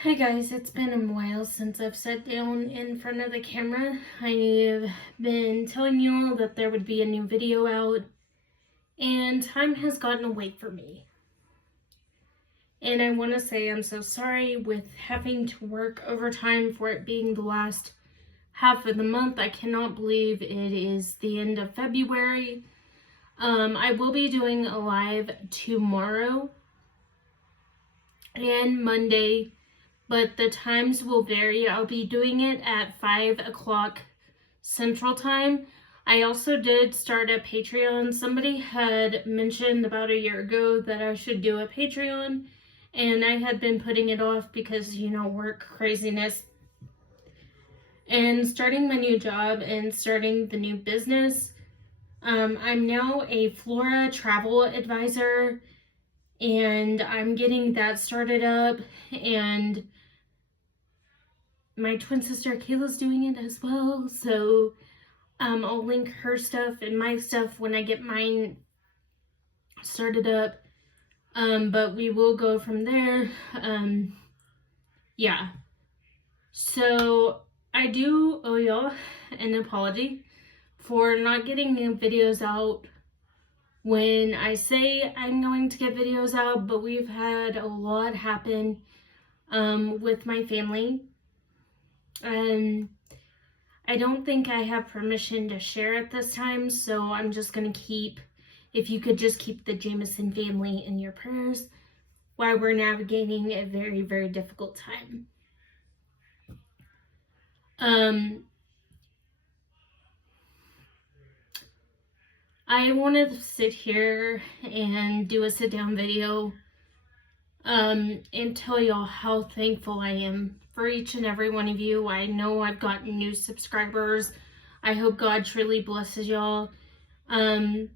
Hey guys, it's been a while since I've sat down in front of the camera. I've been telling you all that there would be a new video out, and time has gotten away from me. And I want to say I'm so sorry with having to work overtime for it being the last half of the month. I cannot believe it is the end of February. I will be doing a live tomorrow and Monday, but the times will vary. I'll be doing it at 5 o'clock Central Time. I also did start a Patreon. Somebody had mentioned about a year ago that I should do a Patreon, and I had been putting it off because, work craziness. And starting my new job and starting the new business, I'm now a Flora travel advisor, and I'm getting that started up, and my twin sister Kayla's doing it as well, so I'll link her stuff and my stuff when I get mine started up, but we will go from there. Yeah, so I do owe y'all an apology for not getting videos out when I say I'm going to get videos out, but we've had a lot happen with my family. I don't think I have permission to share at this time, so I'm just going to if you could just keep the Jameson family in your prayers while we're navigating a very, very difficult time. I wanted to sit here and do a sit-down video and tell y'all how thankful I am for each and every one of you. I know I've gotten new subscribers. I hope God truly blesses y'all. And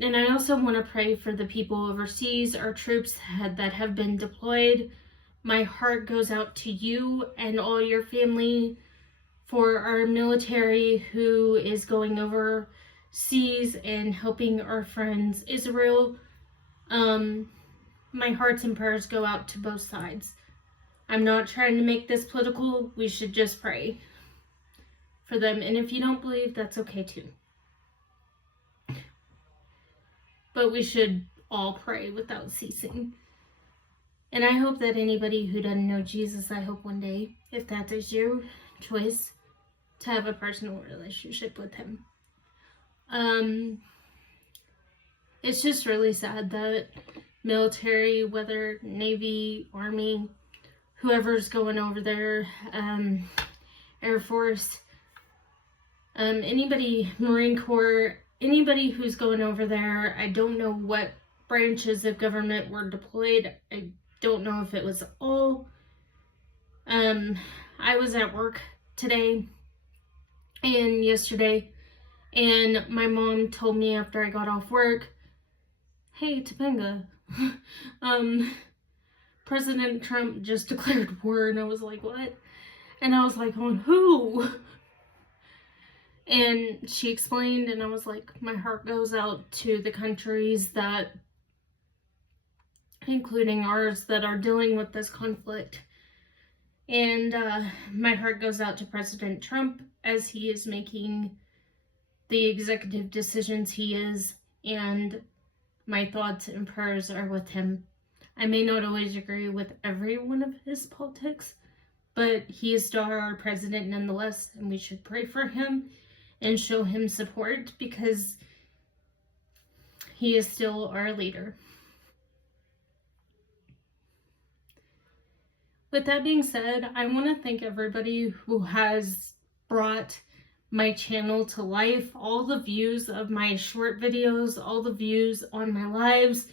I also want to pray for the people overseas, our troops that have been deployed. My heart goes out to you and all your family. For our military who is going overseas and helping our friends Israel. My hearts and prayers go out to both sides. I'm not trying to make this political. We should just pray for them. And if you don't believe, that's okay too. But we should all pray without ceasing. And I hope that anybody who doesn't know Jesus, I hope one day, if that is your choice, to have a personal relationship with him. It's just really sad that military, whether Navy, Army, whoever's going over there, Air Force, anybody, Marine Corps, anybody who's going over there, I don't know what branches of government were deployed. I don't know if it was all. I was at work today and yesterday, and my mom told me after I got off work, hey, Topanga, President Trump just declared war, and I was like, what? And I was like, on who? And she explained, and I was like, my heart goes out to the countries that, including ours, that are dealing with this conflict. And my heart goes out to President Trump as he is making the executive decisions he is, and my thoughts and prayers are with him. I may not always agree with every one of his politics, but he is still our president nonetheless, and we should pray for him and show him support because he is still our leader. With that being said, I want to thank everybody who has brought my channel to life, all the views of my short videos, all the views on my lives,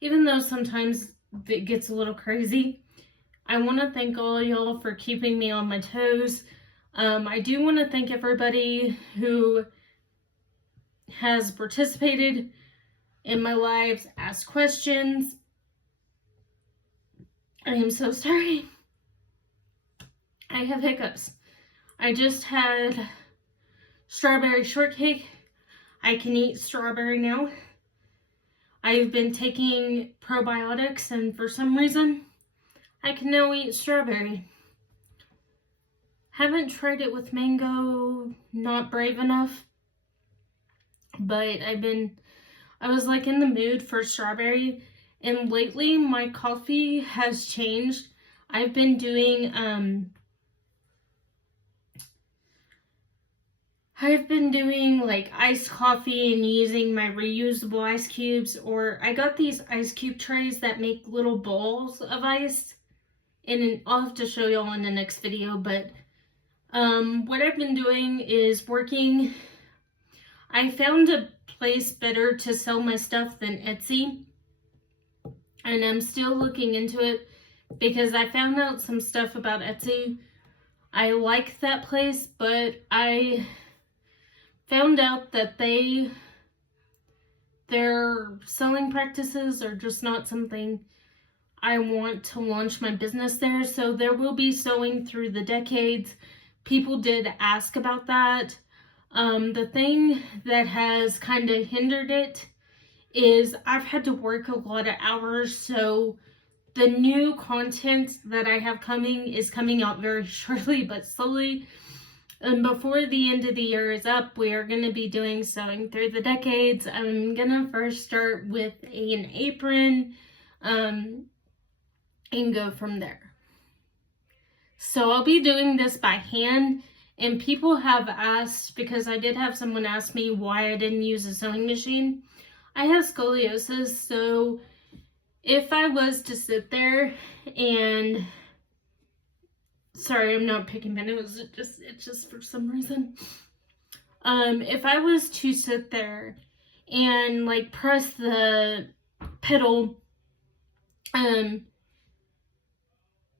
even though sometimes it gets a little crazy. I want to thank all y'all for keeping me on my toes. I do want to thank everybody who has participated in my lives, asked questions. I am so sorry. I have hiccups. I just had strawberry shortcake. I can eat strawberry now. I've been taking probiotics, and for some reason, I can now eat strawberry. Haven't tried it with mango, not brave enough. But I was like in the mood for strawberry. And lately my coffee has changed. I've been doing like iced coffee and using my reusable ice cubes, or I got these ice cube trays that make little balls of ice, and I'll have to show y'all in the next video. But what I've been doing is working. I found a place better to sell my stuff than Etsy, and I'm still looking into it because I found out some stuff about Etsy. I like that place, but I found out that their selling practices are just not something I want to launch my business there. So there will be sewing through the decades. People did ask about that. The thing that has kind of hindered it is I've had to work a lot of hours, so the new content that I have coming is coming out very shortly but slowly. And before the end of the year is up, we are going to be doing sewing through the decades. I'm going to first start with an apron and go from there. So I'll be doing this by hand, and people have asked, because I did have someone ask me why I didn't use a sewing machine. I have scoliosis, so if I was to sit there and... Sorry, I'm not picking my nose. It's just for some reason. If I was to sit there and like press the pedal,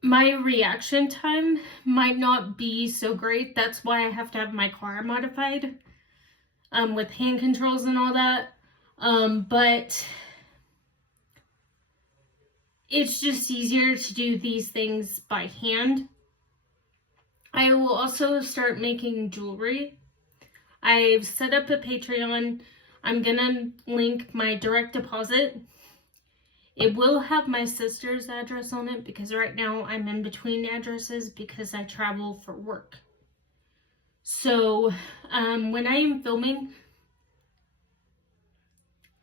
my reaction time might not be so great. That's why I have to have my car modified, with hand controls and all that. But it's just easier to do these things by hand. I will also start making jewelry. I've set up a Patreon. I'm gonna link my direct deposit. It will have my sister's address on it because right now I'm in between addresses because I travel for work. So when I am filming,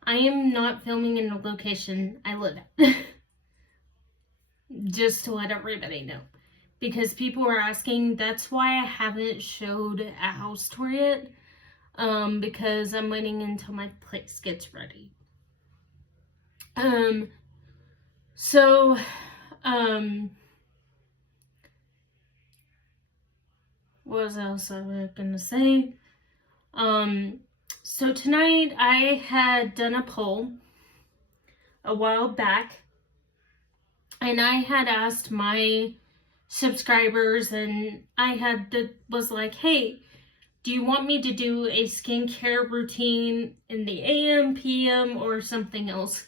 I am not filming in the location I live at. Just to let everybody know. Because people are asking, that's why I haven't showed a house tour yet. Because I'm waiting until my place gets ready. What else I was gonna say? So tonight I had done a poll a while back, and I had asked my subscribers, and I was like, hey, do you want me to do a skincare routine in the AM, PM, or something else?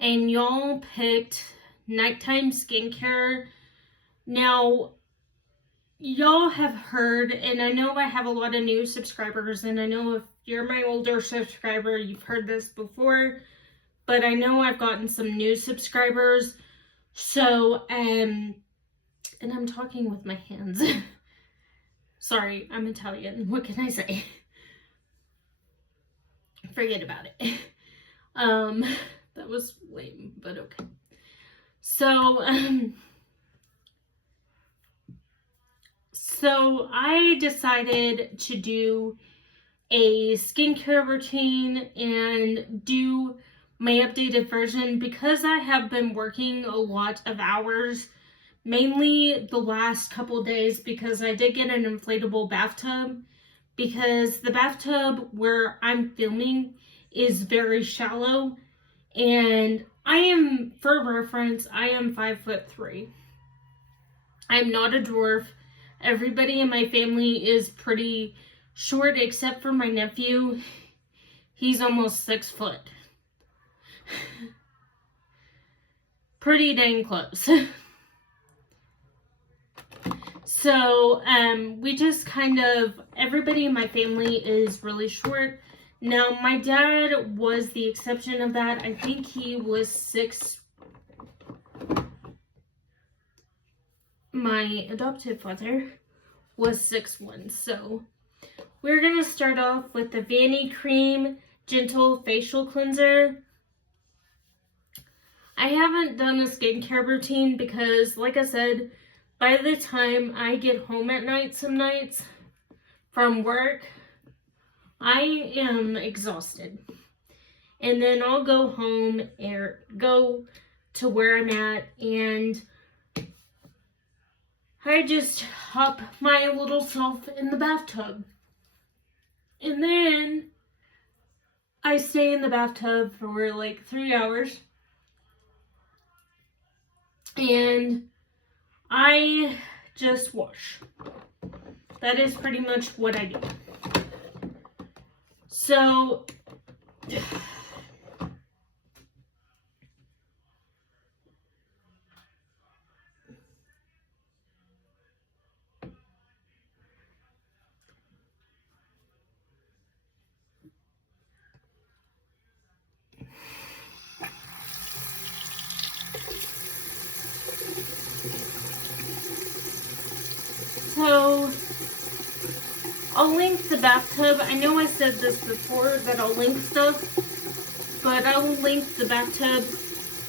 And y'all picked nighttime skincare. Now, y'all have heard, and I know I have a lot of new subscribers, and I know if you're my older subscriber, you've heard this before, but I know I've gotten some new subscribers. So, and I'm talking with my hands. Sorry, I'm Italian. What can I say? Forget about it. That was lame, but okay. So I decided to do a skincare routine and do my updated version because I have been working a lot of hours, mainly the last couple days, because I did get an inflatable bathtub, because the bathtub where I'm filming is very shallow, and I am, for reference, I am 5'3". I'm not a dwarf. Everybody in my family is pretty short except for my nephew. He's almost 6 foot. Pretty dang close. So, we just kind of, everybody in my family is really short. Now, my dad was the exception of that. I think he was 6 my adoptive father was 6'1". So we're going to start off with the Vanicream Gentle Facial Cleanser. I haven't done a skincare routine because, like I said, by the time I get home at night some nights from work, I am exhausted. And then I'll go home or go to where I'm at, and I just hop my little self in the bathtub. And then I stay in the bathtub for like 3 hours. And I just wash. That is pretty much what I do. So I'll link the bathtub. I know I said this before that I'll link stuff, but I'll link the bathtub.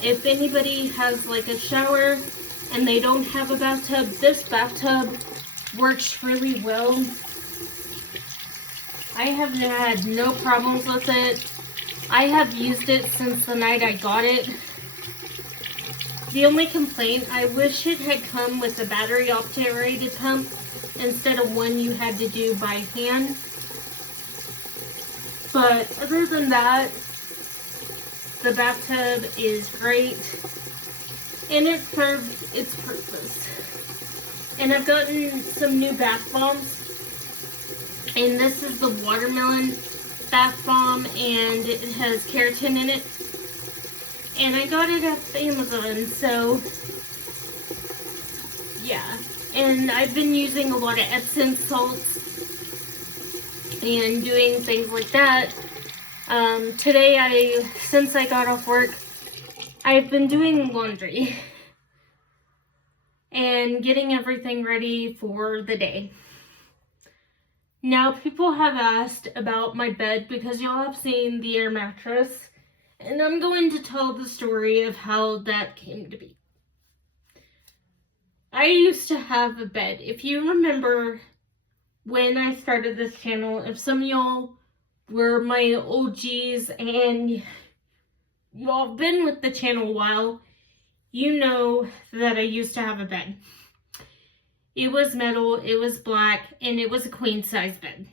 If anybody has like a shower and they don't have a bathtub, this bathtub works really well. I have had no problems with it. I have used it since the night I got it. The only complaint, I wish it had come with a battery operated pump instead of one you had to do by hand. But other than that, the bathtub is great and it served its purpose. And I've gotten some new bath bombs, and this is the watermelon bath bomb, and it has keratin in it. And I got it at Amazon, so yeah. And I've been using a lot of Epsom salts and doing things like that. Today, since I got off work, I've been doing laundry and getting everything ready for the day. Now, people have asked about my bed because y'all have seen the air mattress. And I'm going to tell the story of how that came to be. I used to have a bed. If you remember when I started this channel, if some of y'all were my OGs and y'all have been with the channel a while, you know that I used to have a bed. It was metal, it was black, and it was a queen size bed.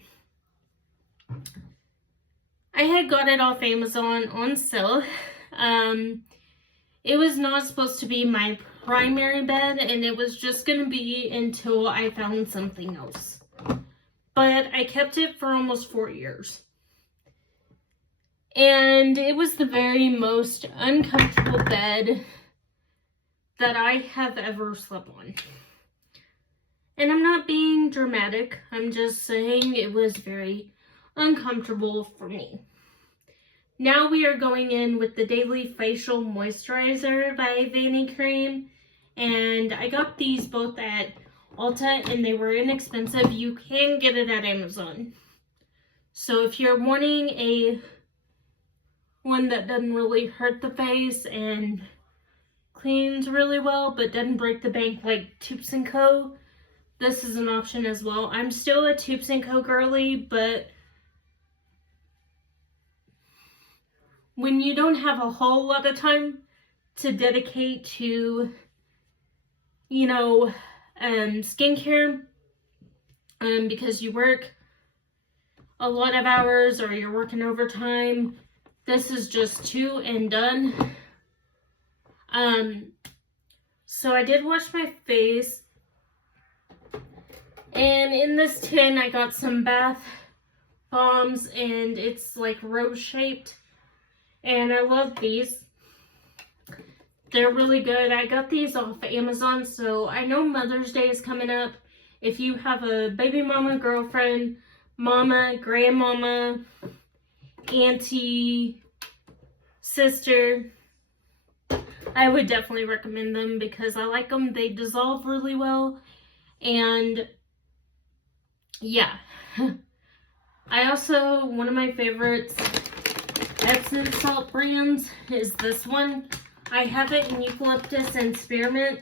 I had got it off Amazon on sale. It was not supposed to be my primary bed, and it was just going to be until I found something else. But I kept it for almost 4 years. And it was the very most uncomfortable bed that I have ever slept on. And I'm not being dramatic. I'm just saying it was very uncomfortable for me. Now we are going in with the Daily Facial Moisturizer by Vanicream, and I got these both at Ulta and they were inexpensive. You can get it at Amazon. So if you're wanting a one that doesn't really hurt the face and cleans really well but doesn't break the bank like Tubes & Co., this is an option as well. I'm still a Tubes & Co. girly, but when you don't have a whole lot of time to dedicate to, you know, skincare, because you work a lot of hours or you're working overtime, this is just 2 and done. So I did wash my face, and in this tin I got some bath bombs, and it's like rose shaped. And I love these. They're really good. I got these off Amazon, so I know Mother's Day is coming up. If you have a baby mama, girlfriend, mama, grandmama, auntie, sister, I would definitely recommend them because I like them. They dissolve really well. And yeah. I also, one of my favorites Epsom salt brands is this one. I have it in eucalyptus and spearmint,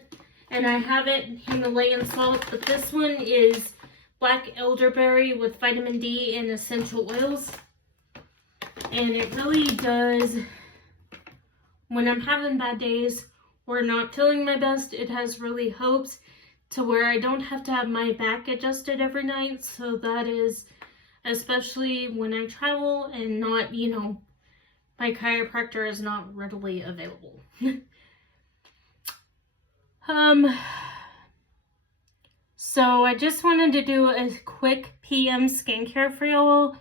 and I have it in Himalayan salt, but this one is black elderberry with vitamin D and essential oils. And it really does, when I'm having bad days or not feeling my best, it has really helped to where I don't have to have my back adjusted every night. So that is, especially when I travel and not, my chiropractor is not readily available. So I just wanted to do a quick PM skincare for y'all.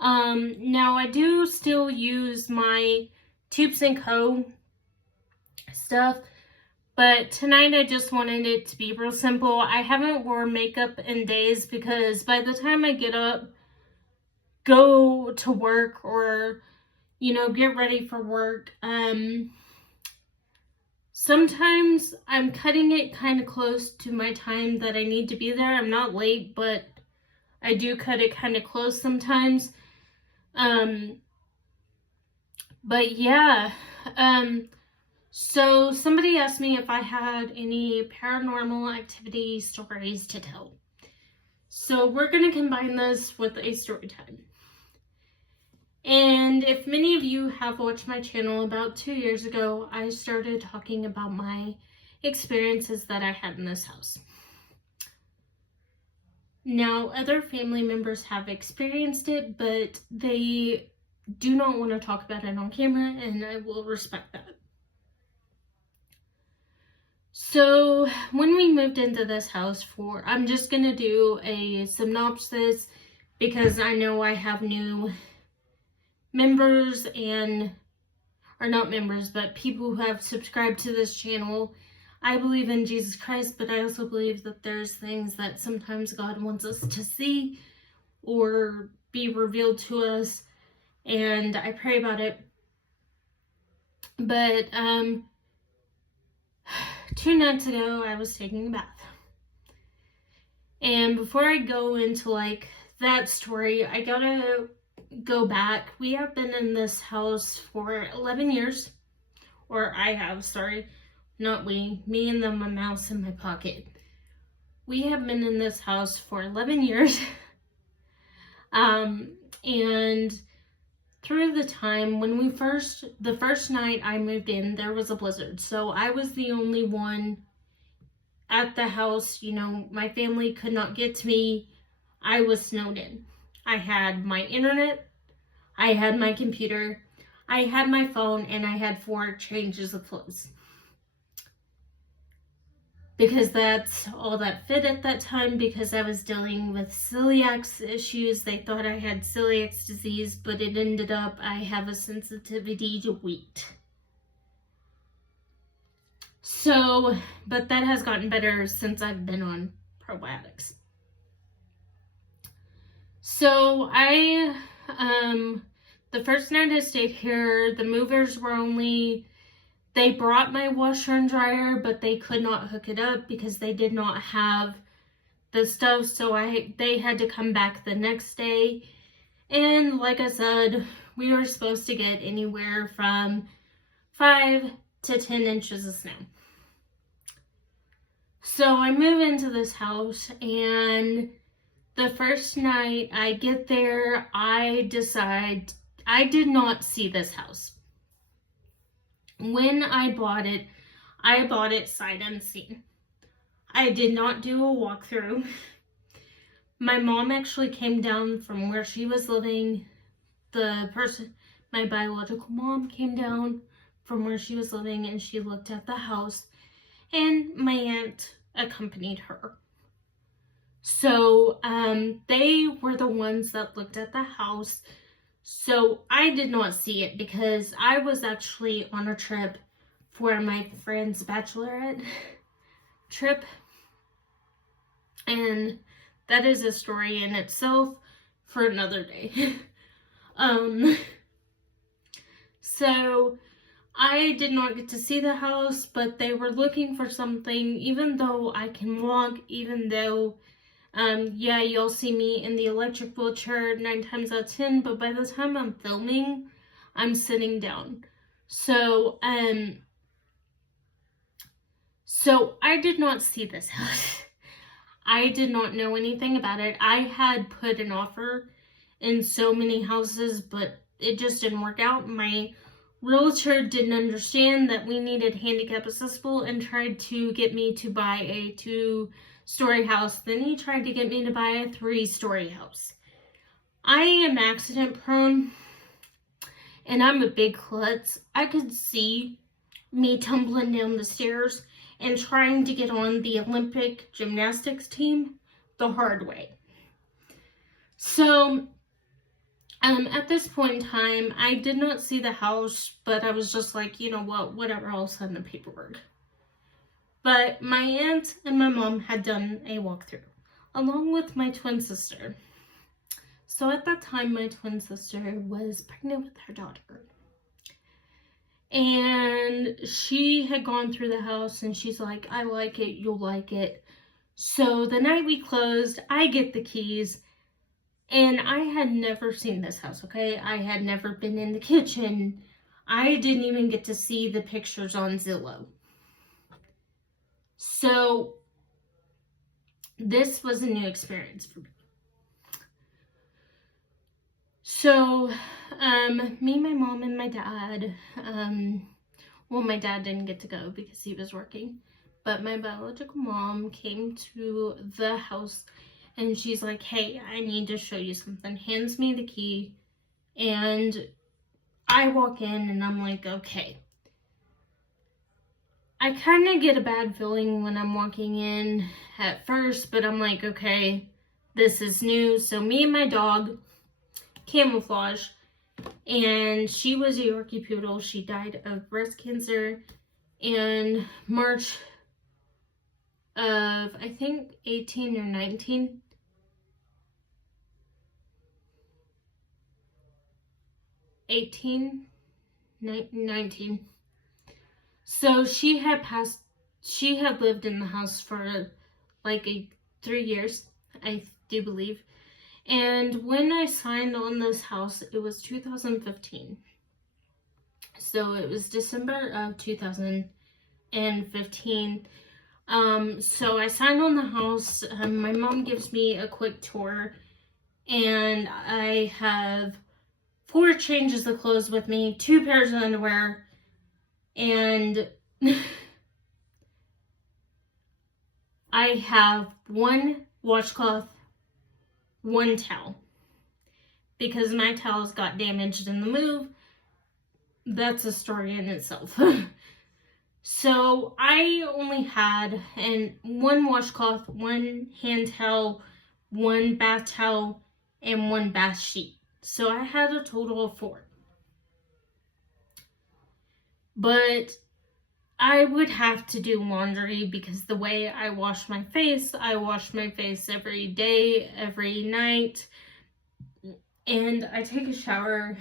Now I do still use my Tubes & Co. stuff, but tonight I just wanted it to be real simple. I haven't worn makeup in days because by the time I get up, go to work, or get ready for work, sometimes I'm cutting it kind of close to my time that I need to be there. I'm not late, but I do cut it kind of close sometimes. But yeah, so somebody asked me if I had any paranormal activity stories to tell. So we're going to combine this with a story time. And if many of you have watched my channel, about 2 years ago, I started talking about my experiences that I had in this house. Now, other family members have experienced it, but they do not want to talk about it on camera, and I will respect that. So, when we moved into this house I'm just going to do a synopsis because I know I have new members or not members, but people who have subscribed to this channel. I believe in Jesus Christ, but I also believe that there's things that sometimes God wants us to see or be revealed to us, and I pray about it. But 2 nights ago I was taking a bath, and before I go into that story, I gotta go back. We have been in this house for 11 years, or I have, sorry, not we, me and my mouse in my pocket. We have been in this house for 11 years. And through the time when the first night I moved in, there was a blizzard. So I was the only one at the house. My family could not get to me. I was snowed in. I had my internet, I had my computer, I had my phone, and I had 4 changes of clothes. Because that's all that fit at that time, because I was dealing with celiac issues. They thought I had celiac disease, but it ended up I have a sensitivity to wheat. So, but that has gotten better since I've been on probiotics. So the first night I stayed here, the movers they brought my washer and dryer, but they could not hook it up because they did not have the stuff. So they had to come back the next day. And like I said, we were supposed to get anywhere from 5 to 10 inches of snow. So I move into this house, and the first night I get there, I decide I did not see this house. When I bought it sight unseen. I did not do a walkthrough. My mom actually came down from where she was living. My biological mom came down from where she was living, and she looked at the house, and my aunt accompanied her. So they were the ones that looked at the house. So I did not see it because I was actually on a trip for my friend's bachelorette trip. And that is a story in itself for another day. So I did not get to see the house, but they were looking for something, even though I can walk, even though, yeah, you'll see me in the electric wheelchair 9 times out of 10, but by the time I'm filming, I'm sitting down. So I did not see this house. I did not know anything about it. I had put an offer in so many houses, but it just didn't work out. My realtor didn't understand that we needed handicap accessible and tried to get me to buy a 2-story house. Then he tried to get me to buy a 3-story house. I am accident prone and I'm a big klutz. I could see me tumbling down the stairs and trying to get on the Olympic gymnastics team the hard way. So at this point in time, I did not see the house, but I was just like, you know what, whatever, I'll sign the paperwork. But my aunt and my mom had done a walkthrough, along with my twin sister. So at that time, my twin sister was pregnant with her daughter. And she had gone through the house, and she's like, I like it, you'll like it. So the night we closed, I get the keys. And I had never seen this house, okay? I had never been in the kitchen. I didn't even get to see the pictures on Zillow. So, this was a new experience for me. So, me, my mom, and my dad, well, my dad didn't get to go because he was working. But my biological mom came to the house and she's like, hey, I need to show you something. Hands me the key. And I walk in and I'm like, okay. I kind of get a bad feeling when I'm walking in at first, but I'm like, okay, this is new. So me and my dog, Camouflage, and she was a Yorkie Poodle. She died of breast cancer in March of, I think, 18 or 19. 19. So she had lived in the house for like 3 years, I do believe. And when I signed on this house, it was 2015. So it was December of 2015. So I signed on the house. My mom gives me a quick tour, and I have 4 changes of clothes with me, 2 pairs of underwear, and I have 1 washcloth, 1 towel. Because my towels got damaged in the move. That's a story in itself. So I only had 1 washcloth, 1 hand towel, 1 bath towel, and 1 bath sheet. So I had a total of 4. But I would have to do laundry because the way I wash my face every day, every night. And I take a shower.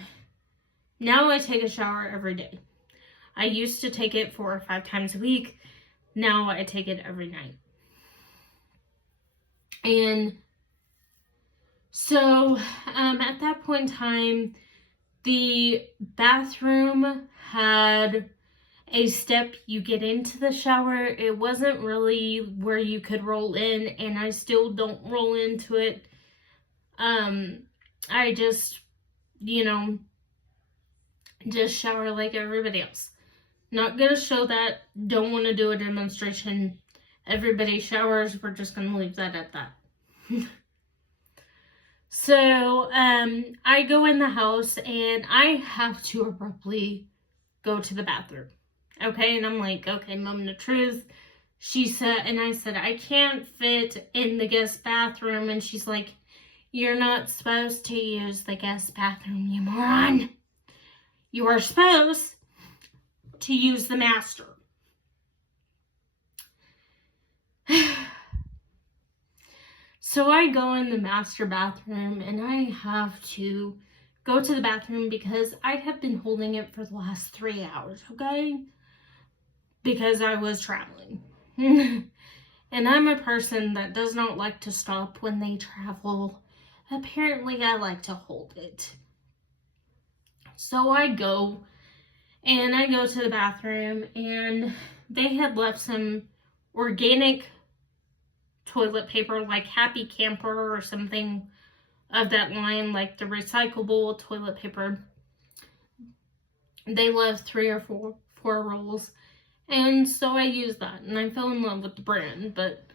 Now I take a shower every day. I used to take it 4 or 5 times a week. Now I take it every night. And so at that point in time, the bathroom had a step you get into the shower. It wasn't really where you could roll in, and I still don't roll into it. I just, just shower like everybody else. Not gonna show that. Don't want to do a demonstration. Everybody showers. We're just gonna leave that at that. So, I go in the house and I have to abruptly go to the bathroom. Okay, and I'm like, okay, Mom, the truth. She said, and I said, I can't fit in the guest bathroom. And she's like, you're not supposed to use the guest bathroom, you moron. You are supposed to use the master. So I go in the master bathroom and I have to go to the bathroom because I have been holding it for the last 3 hours, okay? Because I was traveling. And I'm a person that does not like to stop when they travel. Apparently, I like to hold it. So I go to the bathroom, and they had left some organic toilet paper, like Happy Camper or something of that line, like the recyclable toilet paper. They left 3 or 4 rolls, and so I used that, and I fell in love with the brand. But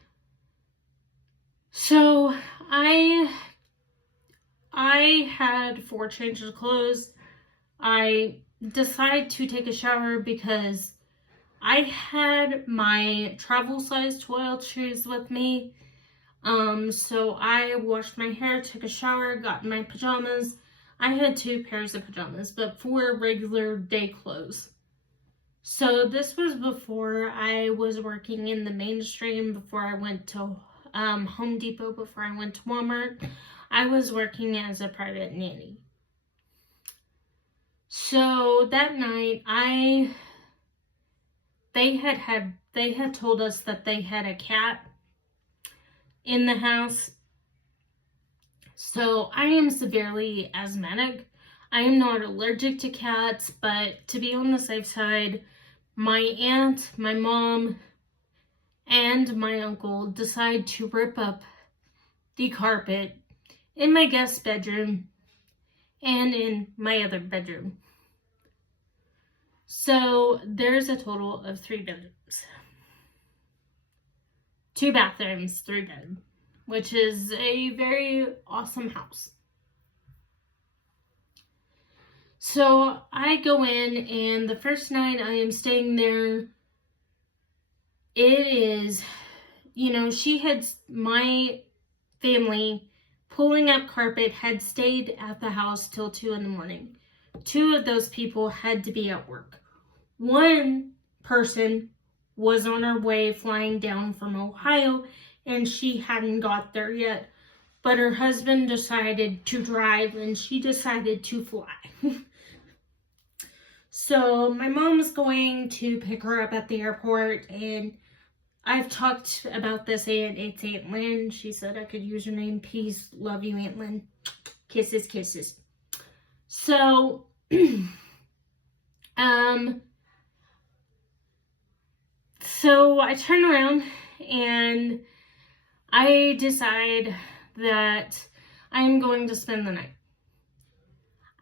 so I had 4 changes of clothes. I decided to take a shower because I had my travel size toilet shoes with me. So I washed my hair, took a shower, got in my pajamas. I had 2 pairs of pajamas, but 4 regular day clothes. So this was before I was working in the mainstream, before I went to Home Depot, before I went to Walmart. I was working as a private nanny. So that night, they had told us that they had a cat in the house. So I am severely asthmatic. I am not allergic to cats, but to be on the safe side, my aunt, my mom, and my uncle decide to rip up the carpet in my guest bedroom and in my other bedroom. So there's a total of 3 bedrooms. 2 bathrooms, 3 beds, which is a very awesome house. So I go in, and the first night I am staying there, it is, my family pulling up carpet had stayed at the house till 2 in the morning. 2 of those people had to be at work. 1 person was on her way flying down from Ohio, and she hadn't got there yet. But her husband decided to drive, and she decided to fly. So my mom's going to pick her up at the airport, and I've talked about this, and it's Aunt Lynn. She said I could use her name. Peace. Love you, Aunt Lynn. Kisses, kisses. So, so I turn around, and I decide that I'm going to spend the night.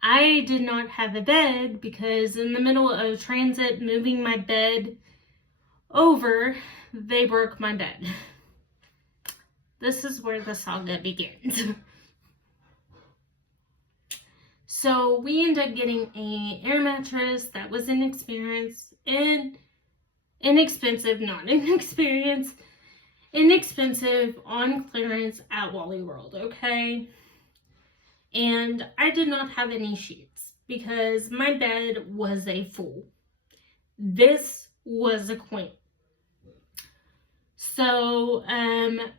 I did not have a bed because in the middle of transit moving my bed over, they broke my bed. This is where the saga begins. So we ended up getting an air mattress that was inexpensive, on clearance at Wally World, okay? And I did not have any sheets because my bed was a fool. This was a queen. So,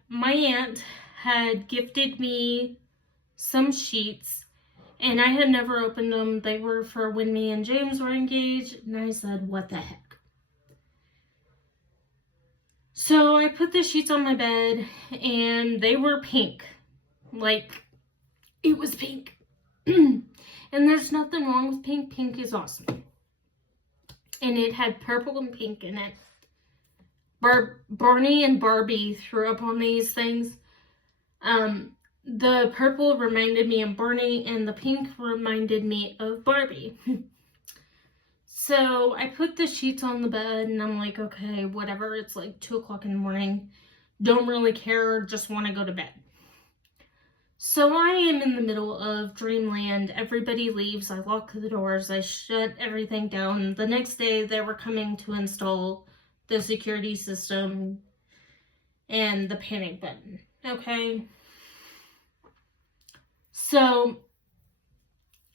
my aunt had gifted me some sheets, and I had never opened them. They were for when me and James were engaged, and I said, what the heck? So I put the sheets on my bed, and they were pink. Like, it was pink. And there's nothing wrong with pink. Pink is awesome. And it had purple and pink in it. Barney and Barbie threw up on these things. The purple reminded me of Barney, and the pink reminded me of Barbie. So I put the sheets on the bed, and I'm like, okay, whatever. It's like 2 o'clock in the morning. Don't really care. Just want to go to bed. So I am in the middle of dreamland. Everybody leaves. I lock the doors. I shut everything down. The next day, they were coming to install the security system and the panic button. Okay? So,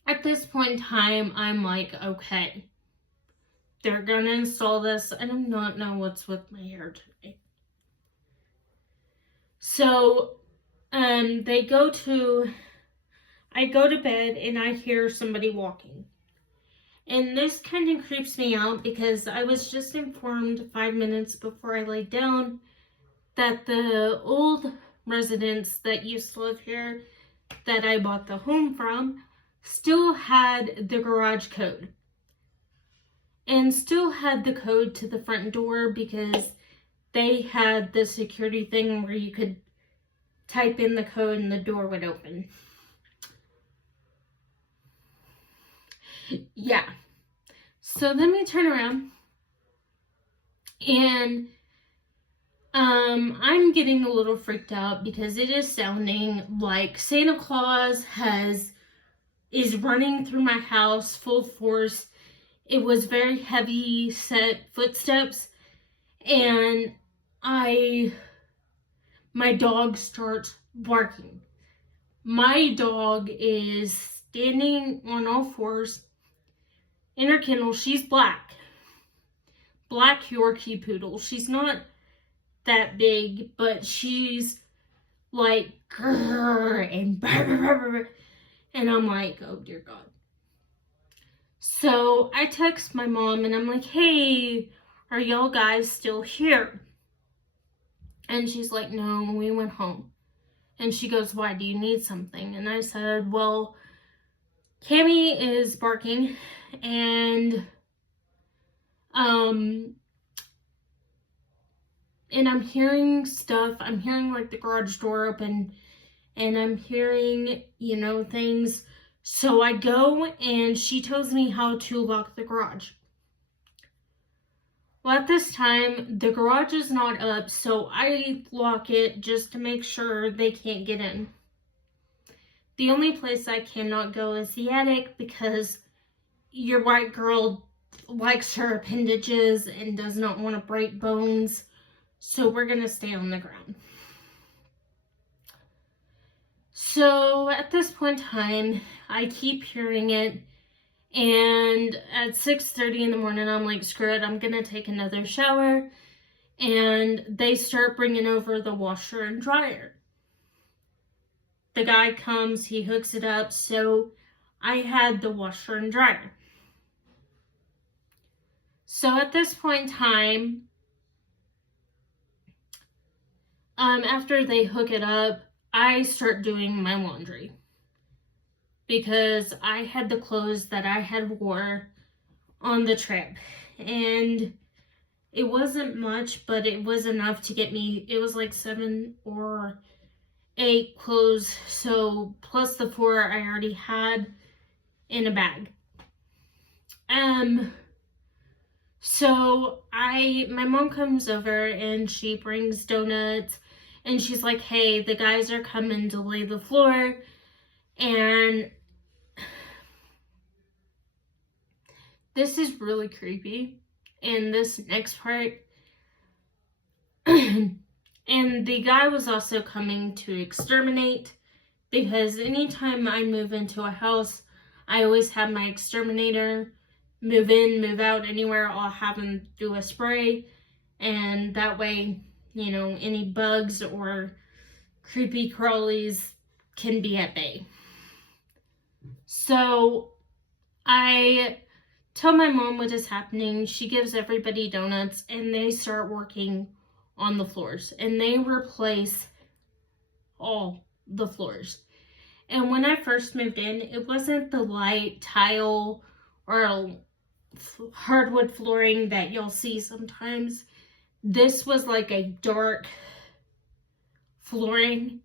at this point in time, I'm like, okay, they're gonna install this. I do not know what's with my hair today. So, they go to I go to bed and I hear somebody walking. And this kind of creeps me out because I was just informed 5 minutes before I laid down that the old residents that used to live here, that I bought the home from, still had the garage code. And still had the code to the front door because they had the security thing where you could type in the code and the door would open. Yeah. So then we turn around and I'm getting a little freaked out because it is sounding like Santa Claus is running through my house full force. It was very heavy set footsteps, and my dog starts barking. My dog is standing on all fours in her kennel. She's black Yorkie poodle. She's not that big, but she's like grrr and brr, brr, brr, brr. And I'm like, oh dear God. So I text my mom and I'm like, hey, are y'all guys still here? And she's like, no, we went home. And she goes, why, do you need something? And I said, well, Cammy is barking and I'm hearing stuff. I'm hearing like the garage door open and I'm hearing, things. So I go and she tells me how to lock the garage. Well, at this time, the garage is not up, so I lock it just to make sure they can't get in. The only place I cannot go is the attic because your white girl likes her appendages and does not want to break bones, so we're going to stay on the ground. So at this point in time, I keep hearing it, and at 6:30 in the morning, I'm like, screw it, I'm going to take another shower, and they start bringing over the washer and dryer. The guy comes, he hooks it up, so I had the washer and dryer. So at this point in time, after they hook it up, I start doing my laundry because I had the clothes that I had wore on the trip, and it wasn't much, but it was enough to get me. It was like 7 or 8 clothes, so plus the 4 I already had in a bag. So my mom comes over and she brings donuts and she's like, hey, the guys are coming to lay the floor. And this is really creepy. And this next part, and the guy was also coming to exterminate, because anytime I move into a house, I always have my exterminator move in, move out, anywhere. I'll have him do a spray, and that way, any bugs or creepy crawlies can be at bay. So I tell my mom what is happening. She gives everybody donuts, and they start working on the floors, and they replace all the floors. And when I first moved in, it wasn't the light tile or hardwood flooring that you'll see sometimes. This was like a dark flooring,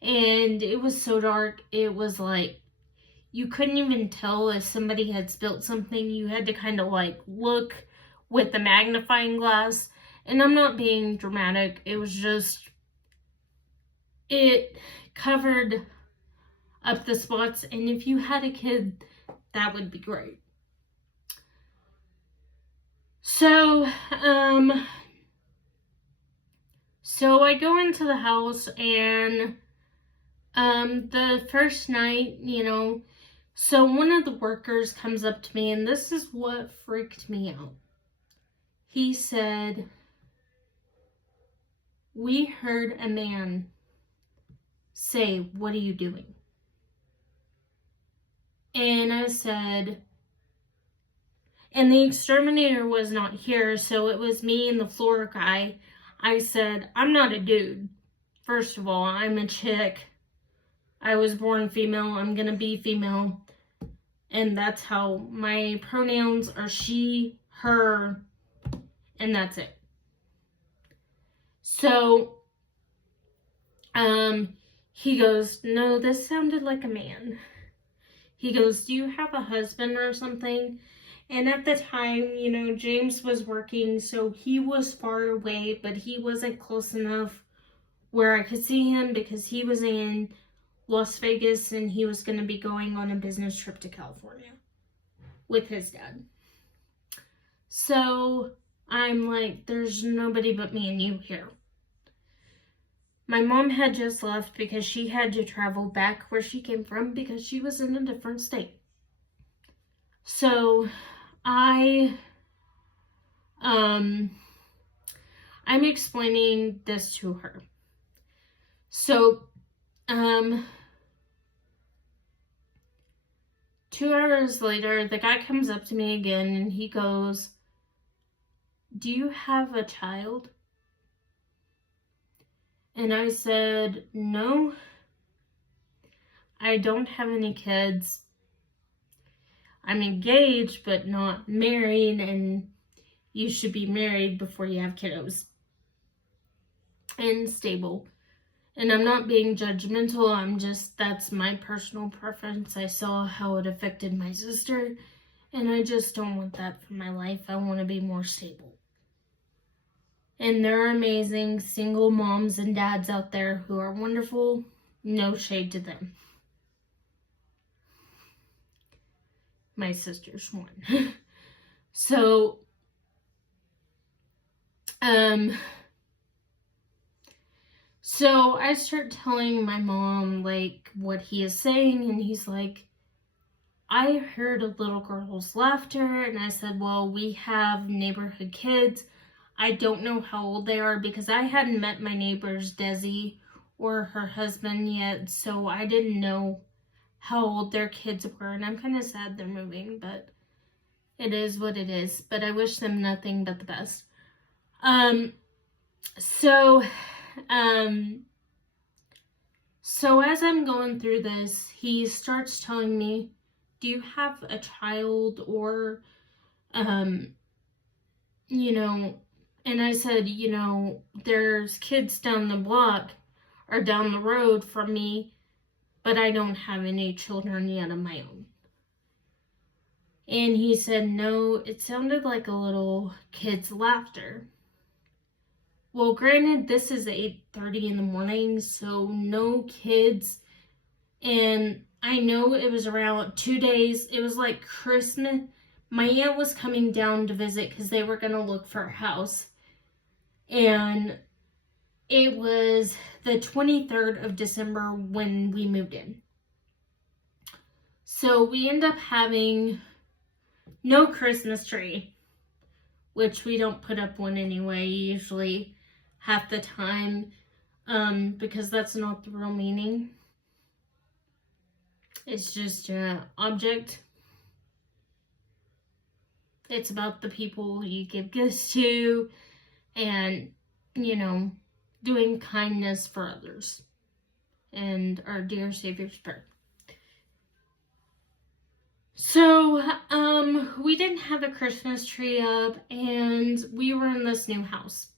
and it was so dark, it was like you couldn't even tell if somebody had spilt something. You had to kind of like look with the magnifying glass. And I'm not being dramatic, it was just, it covered up the spots, and if you had a kid, that would be great. So I go into the house, and the first night, so one of the workers comes up to me, and this is what freaked me out. He said, we heard a man say, what are you doing? And I said, and the exterminator was not here, so it was me and the floor guy. I said, I'm not a dude. First of all, I'm a chick. I was born female. I'm gonna be female. And that's how my pronouns are she, her, and that's it. So, he goes, no, this sounded like a man. He goes, do you have a husband or something? And at the time, you know, James was working, so he was far away, but he wasn't close enough where I could see him because he was in Las Vegas and he was going to be going on a business trip to California with his dad. So I'm like, there's nobody but me and you here. My mom had just left because she had to travel back where she came from because she was in a different state. So I'm explaining this to her. So 2 hours later, the guy comes up to me again and he goes, do you have a child? And I said, no, I don't have any kids. I'm engaged, but not married, and you should be married before you have kiddos. And stable. And I'm not being judgmental, that's my personal preference. I saw how it affected my sister, and I just don't want that for my life. I want to be more stable. And there are amazing single moms and dads out there who are wonderful. No shade to them. My sister's one. So, so I start telling my mom, like, what he is saying, and he's like, I heard a little girl's laughter, and I said, well, we have neighborhood kids. I don't know how old they are because I hadn't met my neighbor's Desi or her husband yet, so I didn't know how old their kids were, and I'm kind of sad they're moving, but it is what it is. But I wish them nothing but the best. So as I'm going through this, he starts telling me, do you have a child or, you know, and I said, you know, there's kids down the block or down the road from me, but I don't have any children yet of my own. And he said, no, it sounded like a little kid's laughter. Well, granted, this is 8:30 in the morning, so no kids. And I know it was around 2 days. It was like Christmas. My aunt was coming down to visit because they were going to look for a house. And it was the 23rd of December when we moved in. So we end up having no Christmas tree, which we don't put up one anyway, usually half the time, because that's not the real meaning. It's just an object. It's about the people you give gifts to and, you know, doing kindness for others and our dear Savior's prayer. So, we didn't have a Christmas tree up, and we were in this new house.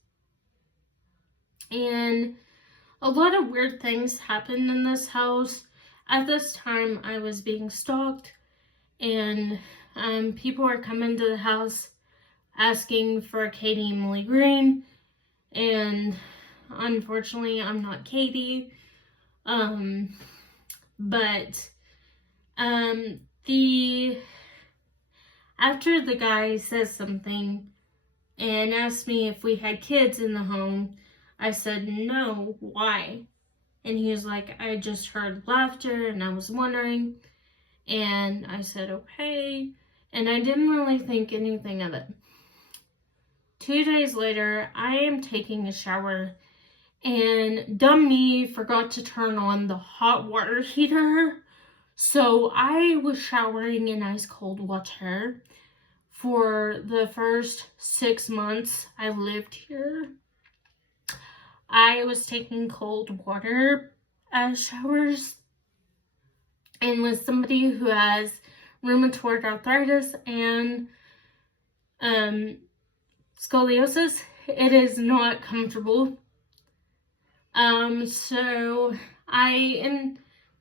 And a lot of weird things happened in this house. At this time, I was being stalked, and people are coming to the house asking for Katie Emily Green, and unfortunately, I'm not Katie. After the guy says something and asked me if we had kids in the home, I said, no, why? And he was like, I just heard laughter and I was wondering. And I said, okay. And I didn't really think anything of it. 2 days later, I am taking a shower and dumb me forgot to turn on the hot water heater. So I was showering in ice cold water for the first 6 months I lived here. I was taking cold water showers, and with somebody who has rheumatoid arthritis and scoliosis, it is not comfortable. So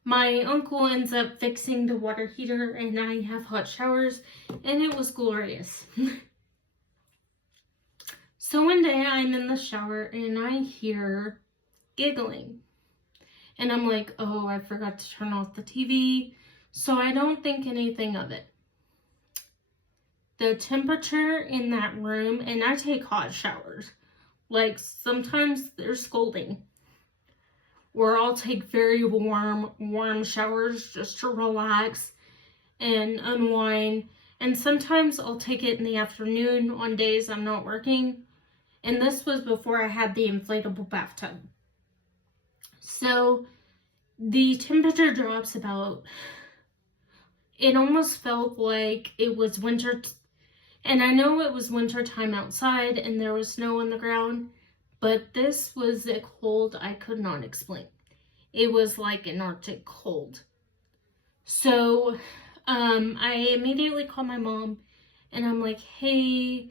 my uncle ends up fixing the water heater, and I have hot showers, and it was glorious. So one day I'm in the shower and I hear giggling. And I'm like, oh, I forgot to turn off the TV. So I don't think anything of it. The temperature in that room, and I take hot showers. Like sometimes they're scalding. Or I'll take very warm showers just to relax and unwind. And sometimes I'll take it in the afternoon on days I'm not working. And this was before I had the inflatable bathtub. So the temperature drops about, it almost felt like it was winter. And I know it was winter time outside and there was snow on the ground. But this was a cold I could not explain. It was like an Arctic cold. So I immediately called my mom and I'm like, hey,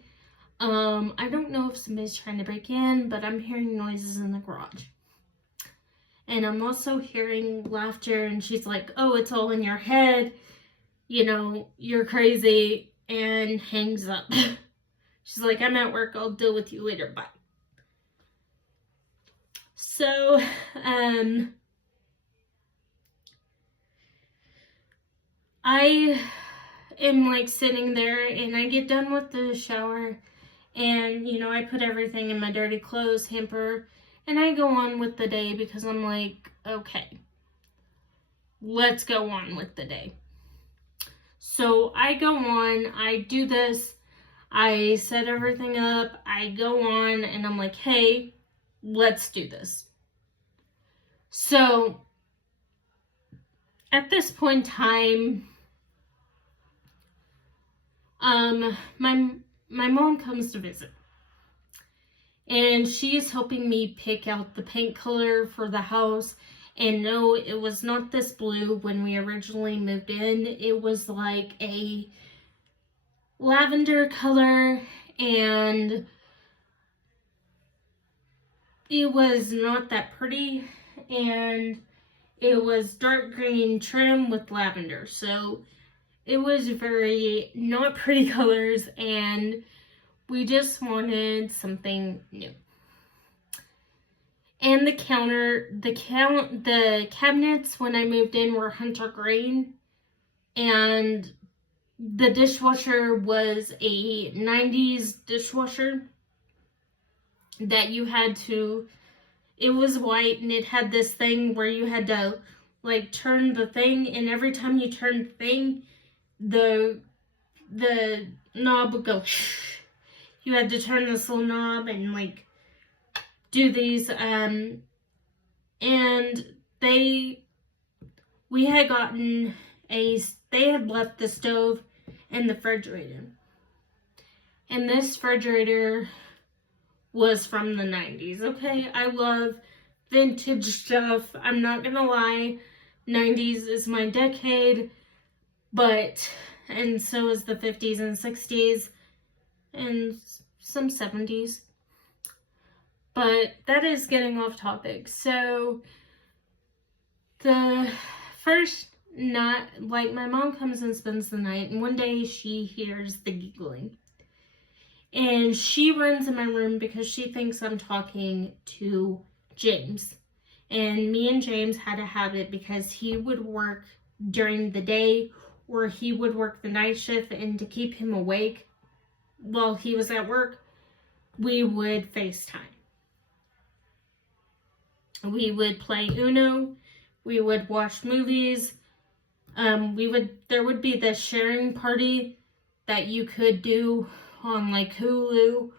I don't know if somebody's trying to break in, but I'm hearing noises in the garage. And I'm also hearing laughter, and she's like, oh, it's all in your head. You know, you're crazy, and hangs up. She's like, I'm at work, I'll deal with you later, bye. So, I am like sitting there, and I get done with the shower. And, you know, I put everything in my dirty clothes hamper, and I go on with the day because I'm like, okay, let's go on with the day. So I go on, I do this, I set everything up, I go on, and I'm like, hey, let's do this. So at this point in time, my mom comes to visit, and she's helping me pick out the paint color for the house. And no, it was not this blue when we originally moved in. It was like a lavender color, and it was not that pretty, and it was dark green trim with lavender. So it was very not pretty colors, and we just wanted something new. And the cabinets when I moved in were hunter green, and the dishwasher was a 90s dishwasher that you had to, it was white, and it had this thing where you had to like turn the thing, and every time you turned the thing, the knob would go. You had to turn this little knob and like do these, and we had gotten they had left the stove and the refrigerator, and this refrigerator was from the 90s. Okay, I love vintage stuff, I'm not gonna lie, 90s is my decade, but, and so is the 50s and 60s, and some 70s. But that is getting off topic. So the first night, like, my mom comes and spends the night, and one day she hears the giggling. And she runs in my room because she thinks I'm talking to James. And me and James had a habit because he would work during the day or he would work the night shift, and to keep him awake while he was at work, we would FaceTime. We would play Uno, we would watch movies, there would be this sharing party that you could do on like Hulu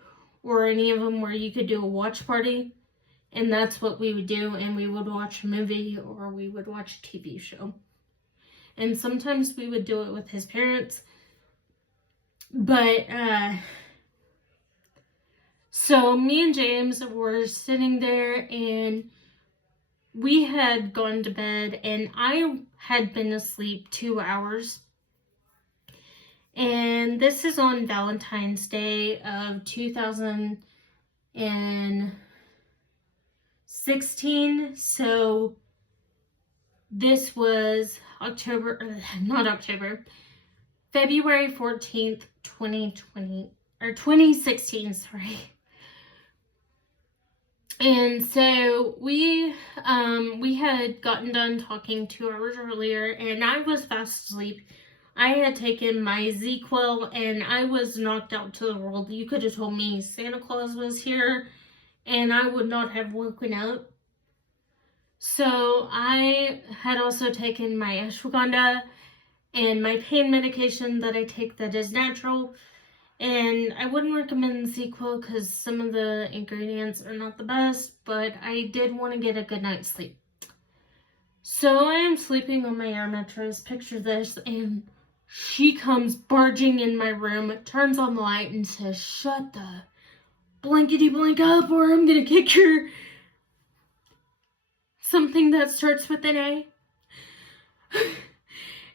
or any of them where you could do a watch party, and that's what we would do, and we would watch a movie or we would watch a TV show. and sometimes we would do it with his parents. But, so me and James were sitting there, and we had gone to bed, and I had been asleep 2 hours. And this is on Valentine's Day of 2016. So this was February 14th, 2016, sorry. And so we had gotten done talking 2 hours earlier, and I was fast asleep. I had taken my ZzzQuil, and I was knocked out to the world. You could have told me Santa Claus was here, and I would not have woken up. So I had also taken my ashwagandha and my pain medication that I take that is natural. And I wouldn't recommend ZzzQuil because some of the ingredients are not the best, but I did want to get a good night's sleep. So I am sleeping on my air mattress, picture this, and she comes barging in my room, turns on the light, and says, "Shut the blankety blank up or I'm gonna kick your..." Something that starts with an A.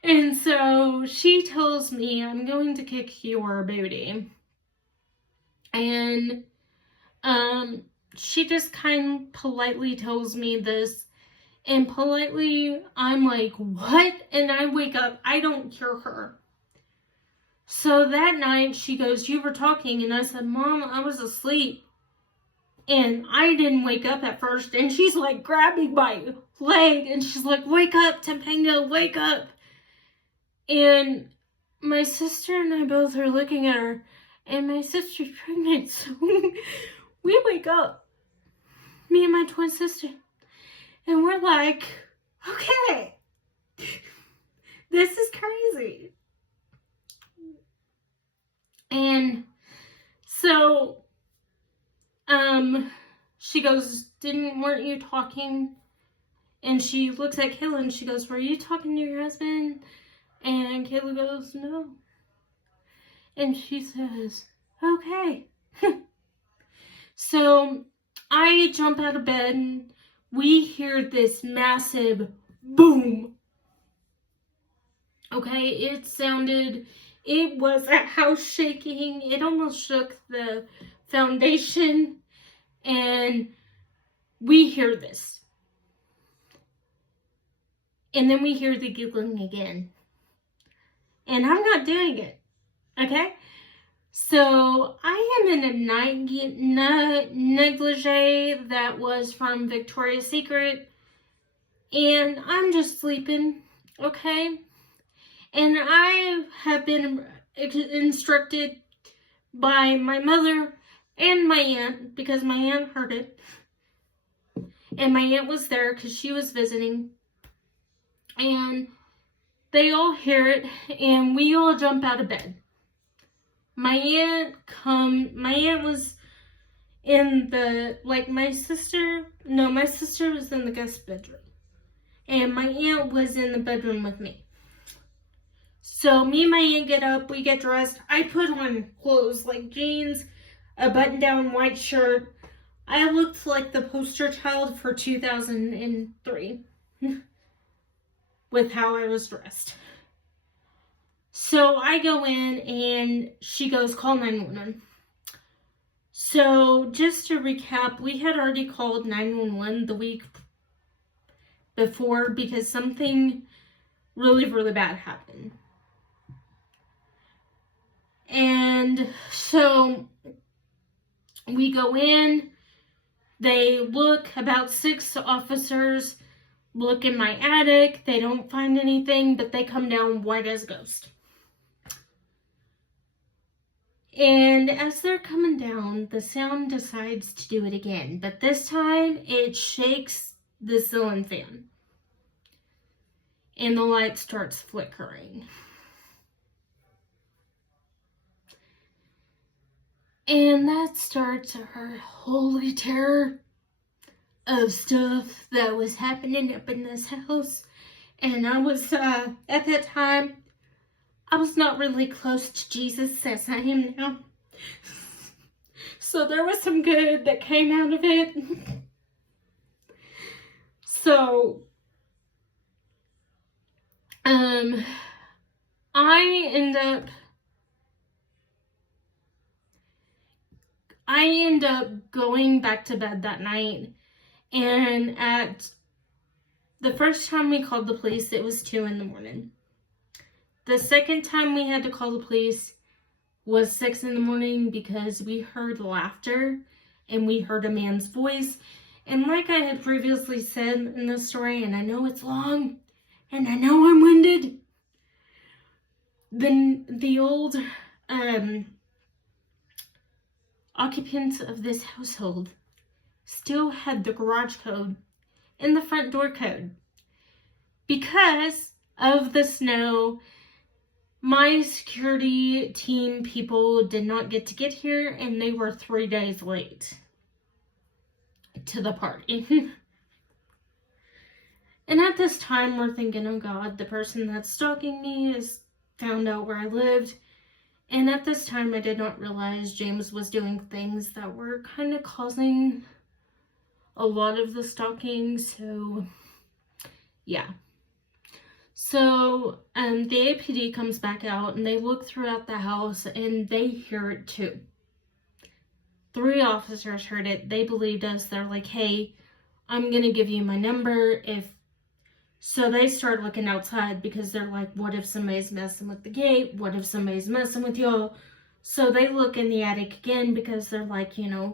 And so she tells me, "I'm going to kick your booty." And she just kind of politely tells me this. And politely, I'm like, "What?" And I wake up. I don't hear her. So that night, she goes, "You were talking." And I said, "Mom, I was asleep." And I didn't wake up at first. And she's like grabbing my leg. And she's like, "Wake up, Topanga, wake up." And my sister and I both are looking at her. And my sister's pregnant. So we wake up. Me and my twin sister. And we're like, "Okay, this is crazy." And so, she goes, weren't you talking?" And she looks at Kayla and she goes, "Were you talking to your husband?" And Kayla goes, "No." And she says, "Okay." So I jump out of bed and we hear this massive boom. Okay, it was a house shaking. It almost shook the foundation. And we hear this. And then we hear the giggling again. And I'm not doing it. Okay? So I am in a night negligee that was from Victoria's Secret. And I'm just sleeping. Okay? And I have been instructed by my mother and my aunt, because my aunt heard it. And my aunt was there because she was visiting. And they all hear it, and we all jump out of bed. My aunt was in the, my sister was in the guest bedroom. And my aunt was in the bedroom with me. So me and my aunt get up, we get dressed. I put on clothes like jeans, a button-down white shirt. I looked like the poster child for 2003 with how I was dressed. So I go in and she goes, "Call 911. So just to recap, we had already called 911 the week before because something really, really bad happened. And so we go in, they look, about 6 officers look in my attic, they don't find anything, but they come down white as a ghost. And as they're coming down, the sound decides to do it again, but this time it shakes the ceiling fan. And the light starts flickering. And that starts our holy terror of stuff that was happening up in this house. And I was, at that time, I was not really close to Jesus as I am now. So there was some good that came out of it. So, I end up going back to bed that night, and at the first time we called the police, it was 2 in the morning. The second time we had to call the police was 6 in the morning because we heard laughter and we heard a man's voice. And like I had previously said in the story, and I know it's long and I know I'm winded, the old occupants of this household still had the garage code and the front door code. Because of the snow, my security team people did not get to get here, and they were 3 days late to the party. And at this time, we're thinking, oh God, the person that's stalking me has found out where I lived. And at this time, I did not realize James was doing things that were kind of causing a lot of the stalking. So, yeah. So, the APD comes back out and they look throughout the house and they hear it too. 3 officers heard it. They believed us. They're like, hey, I'm going to give you my number. So they start looking outside because they're like, what if somebody's messing with the gate? What if somebody's messing with y'all? So they look in the attic again because they're like, the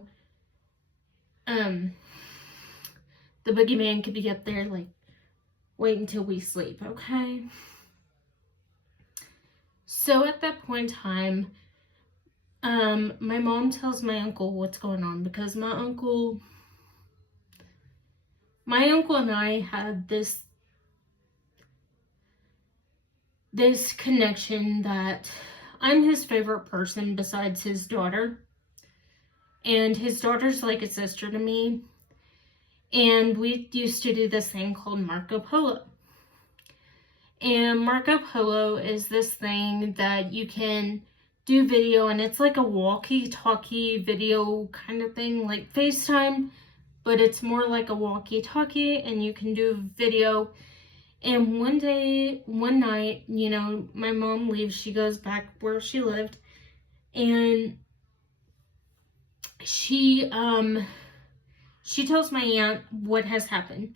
boogeyman could be up there, like, wait until we sleep, okay? So at that point in time, my mom tells my uncle what's going on because my uncle and I had this connection that I'm his favorite person besides his daughter. And his daughter's like a sister to me. And we used to do this thing called Marco Polo. And Marco Polo is this thing that you can do video, and it's like a walkie-talkie video kind of thing, like FaceTime, but it's more like a walkie-talkie, and you can do video. And one night, my mom leaves, she goes back where she lived, and she tells my aunt what has happened,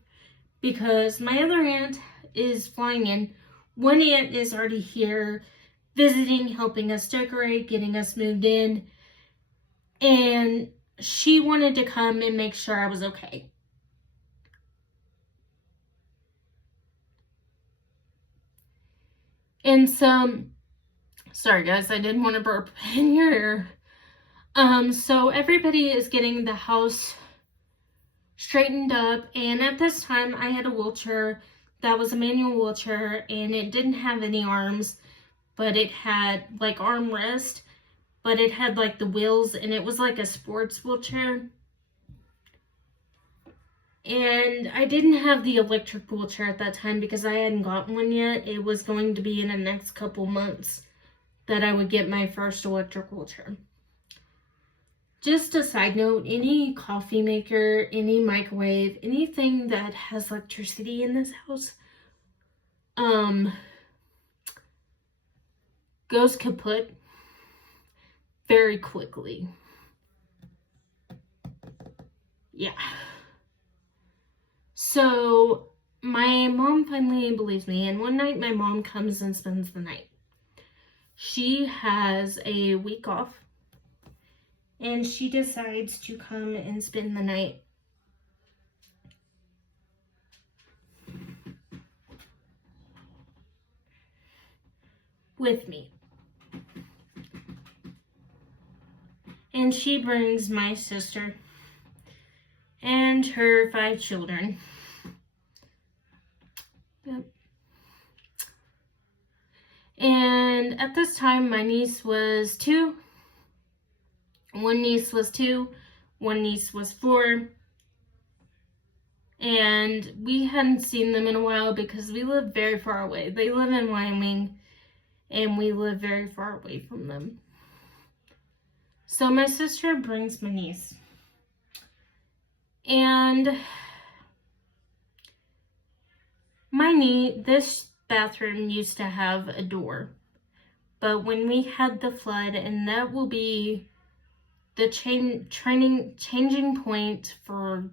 because my other aunt is flying in. One aunt is already here visiting, helping us decorate, getting us moved in, and she wanted to come and make sure I was okay. And so, sorry guys, I didn't want to burp in your ear. So everybody is getting the house straightened up, and at this time I had a wheelchair that was a manual wheelchair, and it didn't have any arms, but it had like armrest, but it had like the wheels, and it was like a sports wheelchair. And I didn't have the electric wheelchair at that time because I hadn't gotten one yet. It was going to be in the next couple months that I would get my first electric wheelchair. Just a side note, any coffee maker, any microwave, anything that has electricity in this house, goes kaput very quickly. Yeah. So my mom finally believes me, and one night my mom comes and spends the night. She has a week off, and she decides to come and spend the night with me. And she brings my sister and her 5 children. Yep. And at this time, my niece was 2. One niece was 2. One niece was 4. And we hadn't seen them in a while because we live very far away. They live in Wyoming, and we live very far away from them. So my sister brings my niece. And this bathroom used to have a door. But when we had the flood, and that will be the changing point for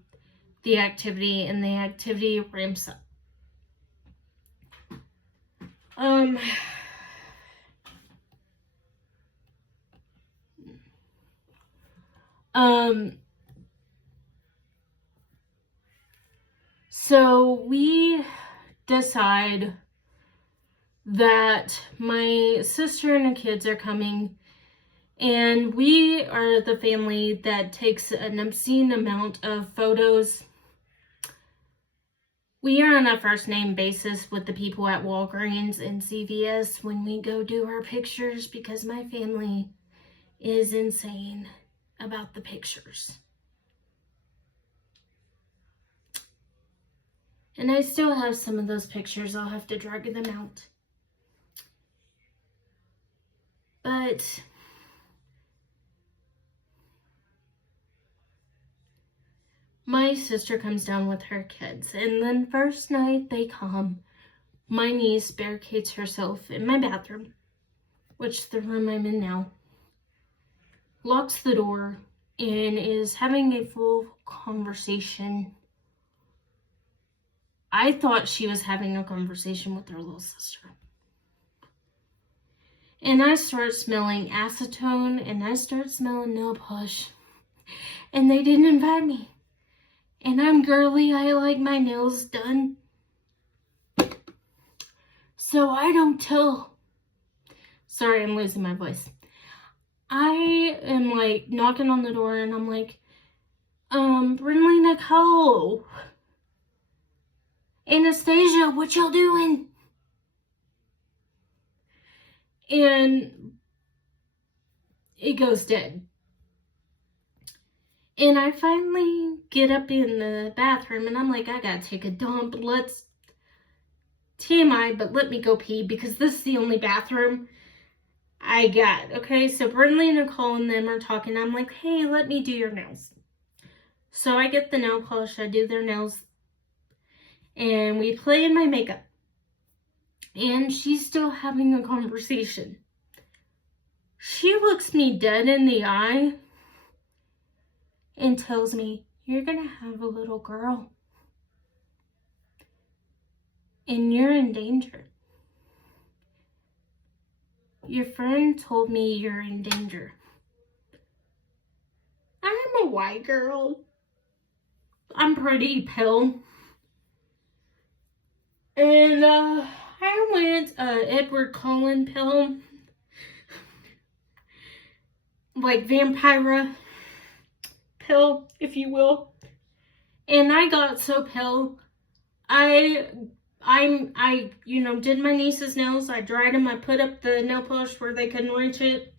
the activity, and the activity ramps up. So we decide that my sister and the kids are coming, and we are the family that takes an obscene amount of photos. We are on a first name basis with the people at Walgreens and CVS when we go do our pictures, because my family is insane about the pictures. And I still have some of those pictures. I'll have to drag them out. But my sister comes down with her kids, and then first night they come, my niece barricades herself in my bathroom, which is the room I'm in now, locks the door, and is having a full conversation. I thought she was having a conversation with her little sister. And I start smelling acetone, and I start smelling nail polish. And they didn't invite me. And I'm girly, I like my nails done. So I don't tell. Sorry, I'm losing my voice. I am like knocking on the door, and I'm like, Brinley, Nicole, Anastasia, what y'all doing? And it goes dead. And I finally get up in the bathroom, and I'm like, I gotta take a dump. Let's TMI, but let me go pee, because this is the only bathroom I got. Okay, so Brinley, Nicole, and them are talking. I'm like, hey, let me do your nails. So I get the nail polish, I do their nails, and we play in my makeup. And she's still having a conversation. She looks me dead in the eye and tells me, you're gonna have a little girl, and you're in danger. Your friend told me you're in danger. I'm a white girl. I'm pretty pale. And I went Edward Cullen pale. Like vampira pale, if you will. And I got so pale. I did my niece's nails. I dried them. I put up the nail polish where they couldn't reach it.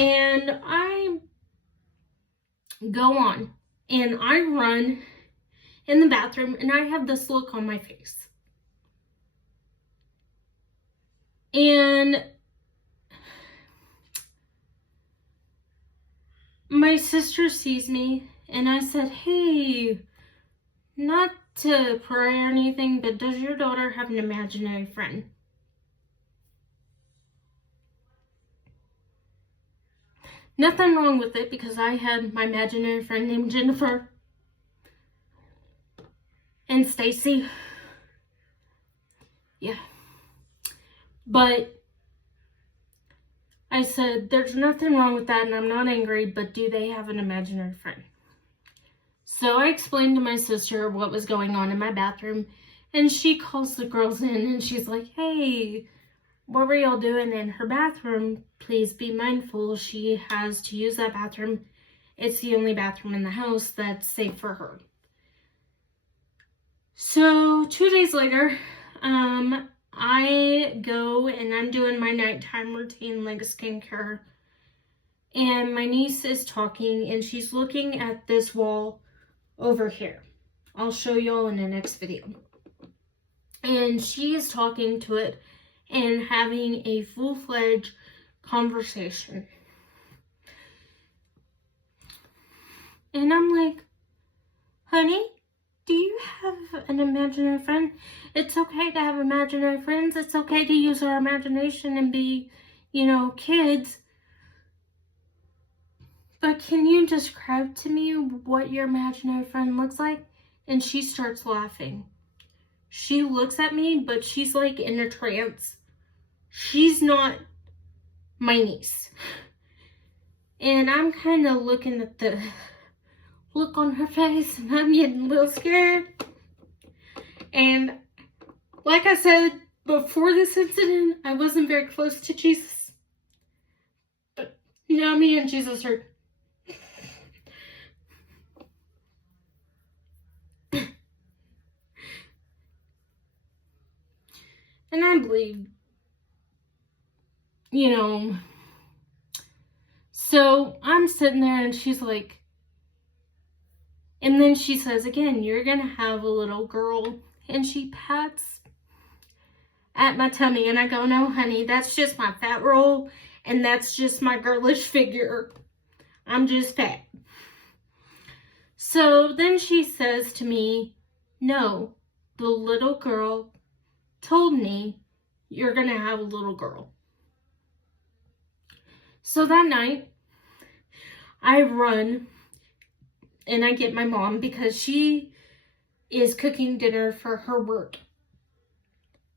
And I go on. And I run in the bathroom, and I have this look on my face. And my sister sees me, and I said, hey, not to pry or anything, but does your daughter have an imaginary friend? Nothing wrong with it, because I had my imaginary friend named Jennifer and Stacy. Yeah. But I said, there's nothing wrong with that, and I'm not angry, but do they have an imaginary friend? So I explained to my sister what was going on in my bathroom, and she calls the girls in, and she's like, hey, what were y'all doing in her bathroom? Please be mindful. She has to use that bathroom. It's the only bathroom in the house that's safe for her. So 2 days later, I go and I'm doing my nighttime routine, like skincare. And my niece is talking, and she's looking at this wall over here. I'll show y'all in the next video. And she is talking to it and having a full-fledged conversation. And I'm like, honey, do you have an imaginary friend? It's okay to have imaginary friends. It's okay to use our imagination and be, kids. But can you describe to me what your imaginary friend looks like? And she starts laughing. She looks at me, but she's like in a trance. She's not my niece. And I'm kind of looking at the look on her face, and I'm getting a little scared. And like I said, before this incident, I wasn't very close to Jesus. But now me and Jesus are... And I believe, so I'm sitting there and she's like, and then she says again, you're gonna have a little girl. And she pats at my tummy and I go, no honey, that's just my fat roll and that's just my girlish figure. I'm just fat. So then she says to me, no, the little girl told me you're gonna have a little girl. So that night, I run and I get my mom because she is cooking dinner for her work.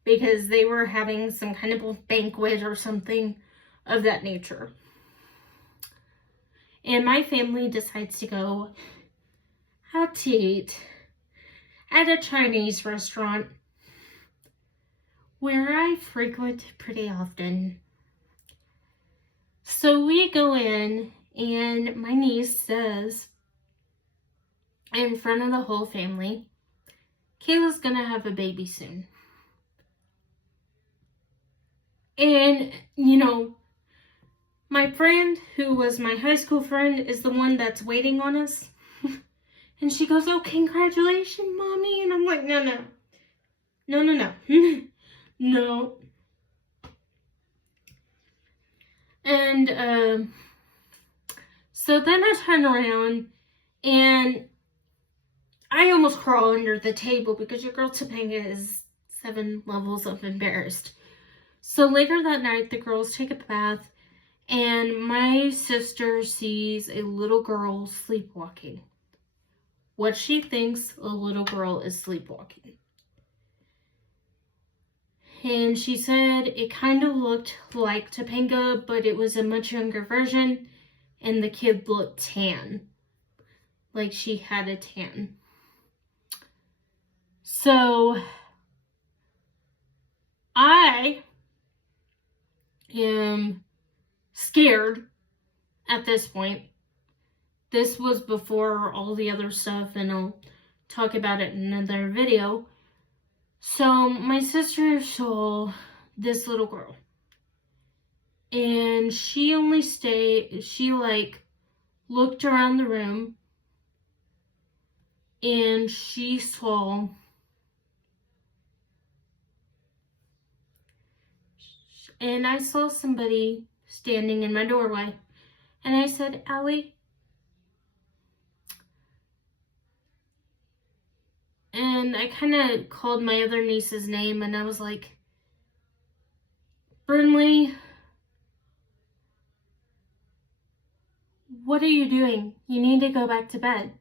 Because they were having some kind of a banquet or something of that nature. And my family decides to go out to eat at a Chinese restaurant where I frequent pretty often. So we go in and my niece says in front of the whole family, Kayla's gonna have a baby soon. And, my friend, who was my high school friend, is the one that's waiting on us. And she goes, oh, congratulations, Mommy. And I'm like, no. No. And so then I turn around and I almost crawl under the table because your girl Topanga is 7 levels of embarrassed. So later that night, the girls take a bath and my sister sees a little girl sleepwalking. What she thinks a little girl is sleepwalking. And she said it kind of looked like Topanga, but it was a much younger version, and the kid looked tan. Like she had a tan. So, I am scared at this point. This was before all the other stuff, and I'll talk about it in another video. So my sister saw this little girl, and she looked around the room, and she saw and I saw somebody standing in my doorway, and I said, Allie. And I kind of called my other niece's name, and I was like, Brinley, what are you doing? You need to go back to bed.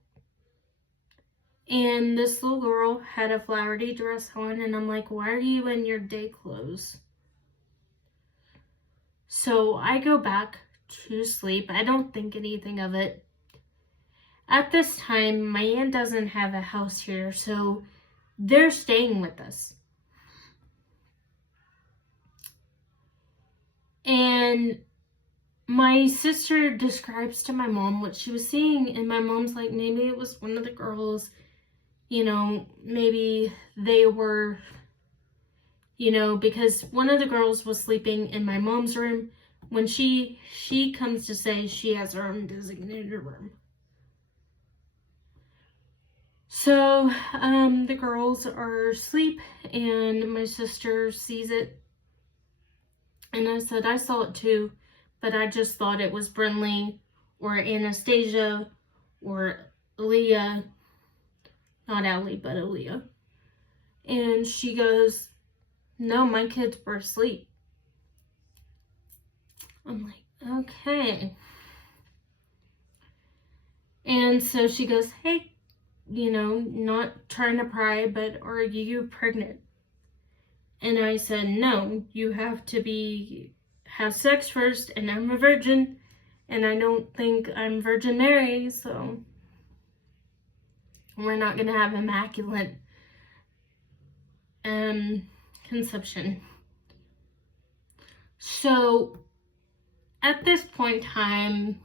And this little girl had a flowery dress on, and I'm like, why are you in your day clothes? So I go back to sleep. I don't think anything of it. At this time, my aunt doesn't have a house here, so they're staying with us. And my sister describes to my mom what she was seeing, and my mom's like, maybe it was one of the girls, maybe they were, because one of the girls was sleeping in my mom's room when she comes to say she has her own designated room. So, the girls are asleep, and my sister sees it. And I said, I saw it too, but I just thought it was Brinley or Anastasia or Aaliyah. Not Allie, but Aaliyah. And she goes, no, my kids were asleep. I'm like, okay. And so she goes, hey, not trying to pry, but are you pregnant? And I said, no, you have to have sex first, and I'm a virgin, and I don't think I'm Virgin Mary, so we're not going to have immaculate conception. So at this point in time,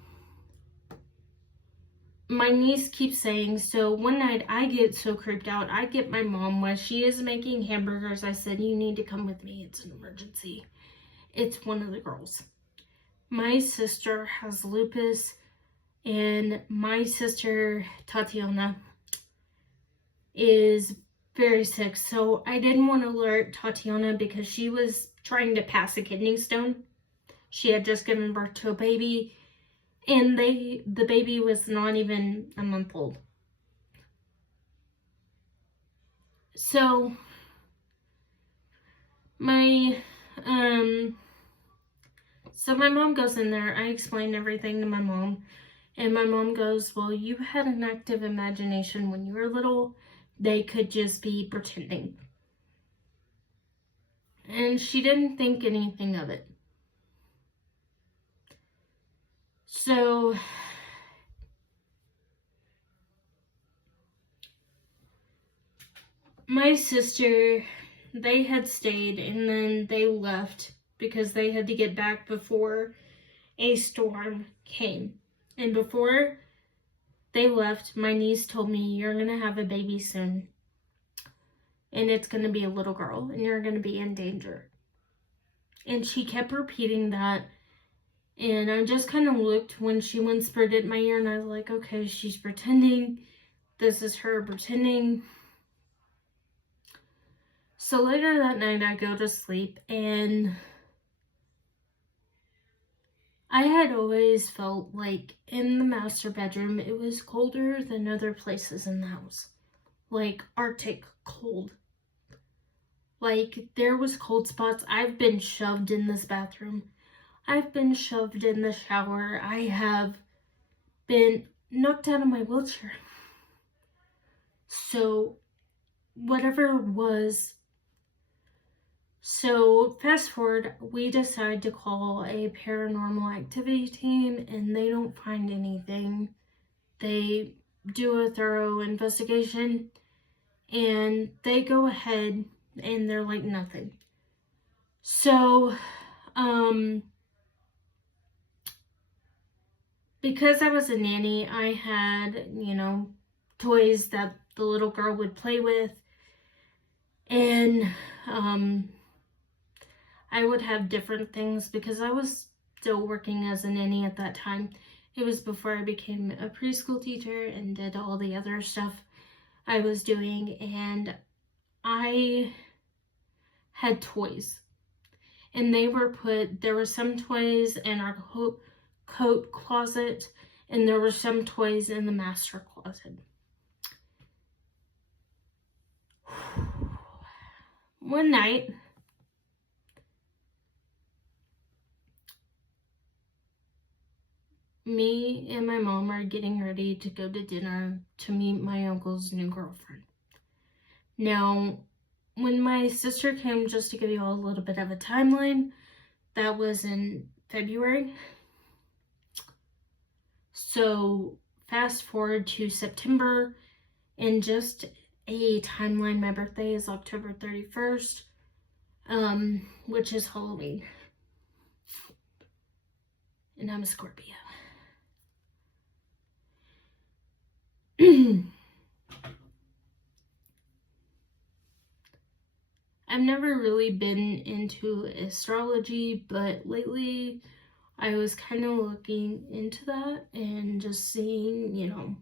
my niece keeps saying, so one night I get so creeped out, I get my mom while she is making hamburgers. I said, you need to come with me. It's an emergency. It's one of the girls. My sister has lupus, and my sister, Tatiana, is very sick. So I didn't want to alert Tatiana because she was trying to pass a kidney stone. She had just given birth to a baby, and the baby was not even a month old. So my mom goes in there. I explained everything to my mom, and my mom goes, well, you had an active imagination when you were little. They could just be pretending. And she didn't think anything of it. So my sister, they had stayed, and then they left because they had to get back before a storm came. And before they left, my niece told me, you're going to have a baby soon. And it's going to be a little girl, and you're going to be in danger. And she kept repeating that. And I just kind of looked when she whispered it in my ear, and I was like, okay, she's pretending. This is her pretending. So later that night, I go to sleep, and I had always felt like in the master bedroom, it was colder than other places in the house. Like Arctic cold. Like there was cold spots. I've been shoved in this bathroom. I've been shoved in the shower. I have been knocked out of my wheelchair. So whatever it was. So fast forward, we decide to call a paranormal activity team, and they don't find anything. They do a thorough investigation, and they go ahead and they're like, nothing. So, because I was a nanny, I had, toys that the little girl would play with, and, I would have different things because I was still working as a nanny at that time. It was before I became a preschool teacher and did all the other stuff I was doing, and I had toys. And there were some toys in our coat closet, and there were some toys in the master closet. One night, me and my mom are getting ready to go to dinner to meet my uncle's new girlfriend. Now, when my sister came, just to give you all a little bit of a timeline, that was in February. So fast forward to September, and just a timeline, my birthday is October 31st, which is Halloween. And I'm a Scorpio. I've never really been into astrology, but lately I was kind of looking into that and just seeing,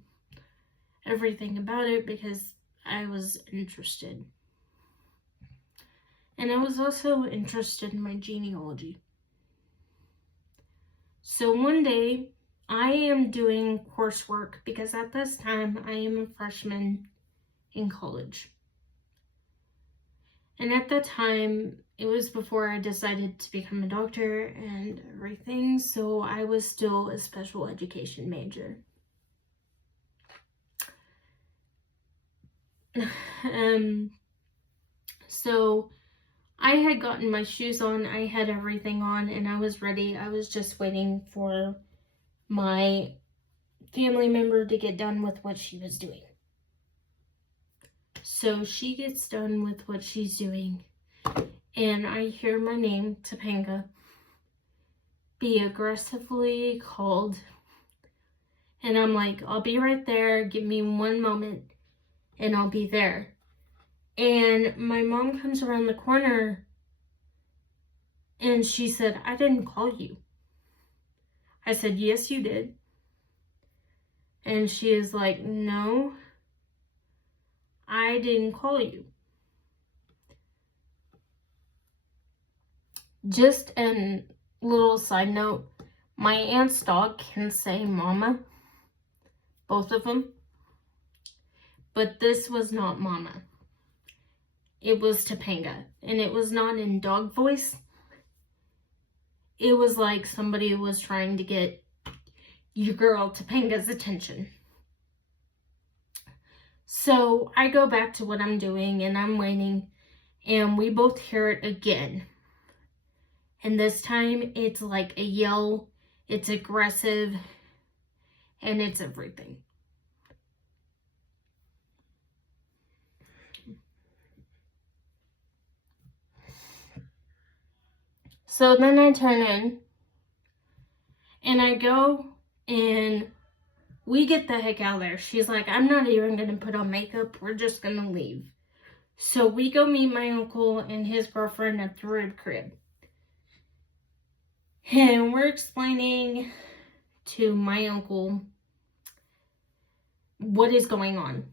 everything about it because I was interested. And I was also interested in my genealogy. So one day, I am doing coursework because at this time, I am a freshman in college. And at that time, it was before I decided to become a doctor and everything, so I was still a special education major. So I had gotten my shoes on, I had everything on, and I was ready. I was just waiting for my family member to get done with what she was doing. So she gets done with what she's doing, and I hear my name, Topanga, be aggressively called. And I'm like, I'll be right there. Give me 1 moment, and I'll be there. And my mom comes around the corner, and she said, I didn't call you. I said, yes, you did. And she is like, no, I didn't call you. Just a little side note, my aunt's dog can say mama, both of them, but this was not mama. It was Topanga, and it was not in dog voice. It was like somebody was trying to get your girl Topanga's attention. So I go back to what I'm doing, and I'm waiting, and we both hear it again. And this time, it's like a yell, it's aggressive, and it's everything. So then I turn in, and I go, and we get the heck out of there. She's like, I'm not even going to put on makeup. We're just going to leave. So we go meet my uncle and his girlfriend at the rib crib. And we're explaining to my uncle what is going on.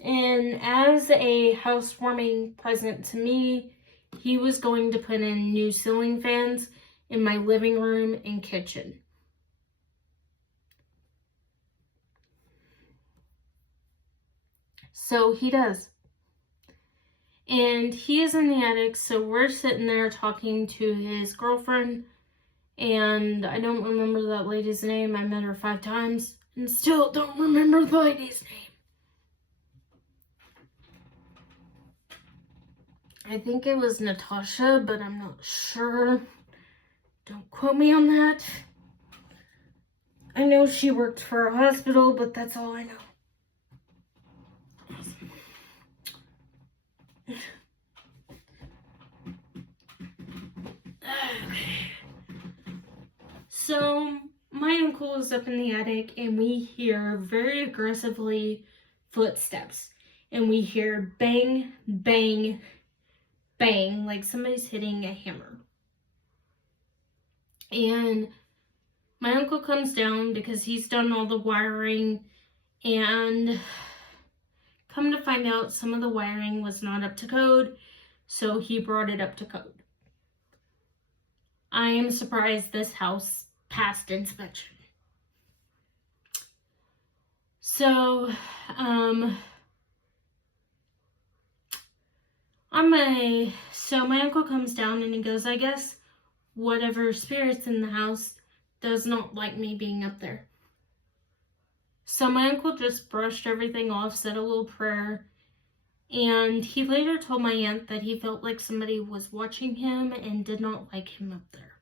And as a housewarming present to me, he was going to put in new ceiling fans in my living room and kitchen. So he does. And he is in the attic, so we're sitting there talking to his girlfriend, and I don't remember that lady's name. I met her 5 times and still don't remember the lady's name. I think it was Natasha, but I'm not sure. Don't quote me on that. I know she worked for a hospital, but that's all I know. So my uncle is up in the attic, and we hear very aggressively footsteps, and we hear bang, bang, bang, like somebody's hitting a hammer. And my uncle comes down because he's done all the wiring, and come to find out some of the wiring was not up to code, so he brought it up to code. I am surprised this house passed inspection. So, my uncle comes down and he goes, I guess whatever spirit's in the house does not like me being up there. So my uncle just brushed everything off, said a little prayer, and he later told my aunt that he felt like somebody was watching him and did not like him up there.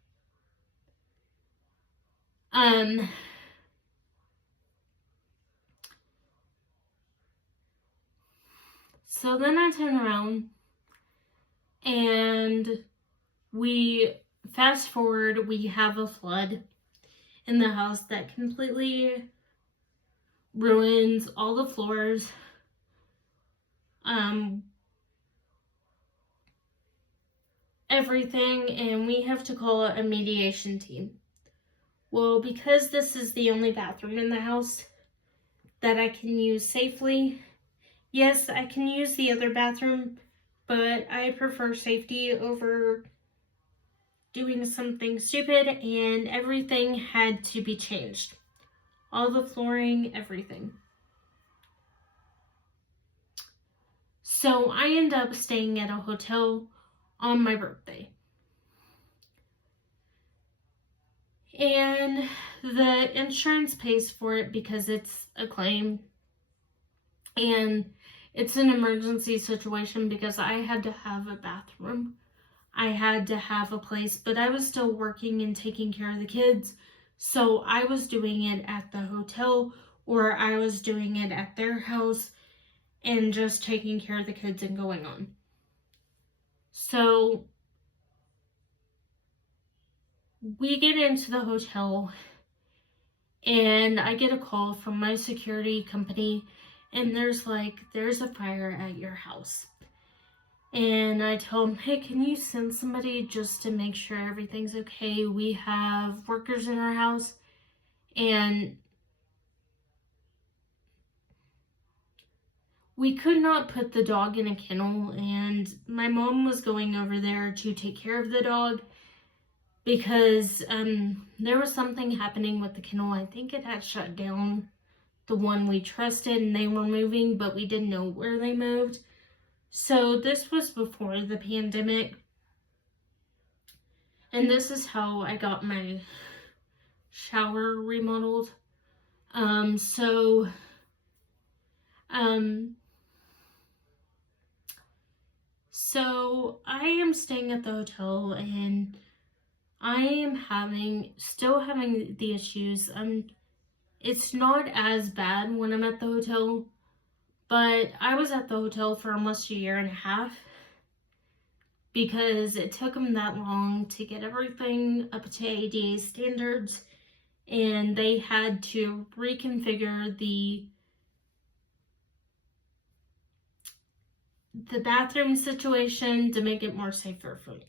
So then I turn around and we fast forward, we have a flood in the house that completely ruins all the floors. Everything, and we have to call a mediation team. Well, because this is the only bathroom in the house, that I can use safely. Yes, I can use the other bathroom, but I prefer safety over doing something stupid, and everything had to be changed. All the flooring, everything. So I end up staying at a hotel on my birthday. And the insurance pays for it because it's a claim. And it's an emergency situation because I had to have a bathroom. I had to have a place, but I was still working and taking care of the kids. So I was doing it at the hotel, or I was doing it at their house and just taking care of the kids and going on. So we get into the hotel and I get a call from my security company, and there's a fire at your house. And I tell them, hey, can you send somebody just to make sure everything's okay? We have workers in our house, and we could not put the dog in a kennel, and my mom was going over there to take care of the dog because there was something happening with the kennel. I think it had shut down, the one we trusted, and they were moving, but we didn't know where they moved. So this was before the pandemic. And this is how I got my shower remodeled. So I am staying at the hotel, and I am still having the issues. It's not as bad when I'm at the hotel, but I was at the hotel for almost a year and a half because it took them that long to get everything up to ADA standards, and they had to reconfigure the bathroom situation to make it more safer for me.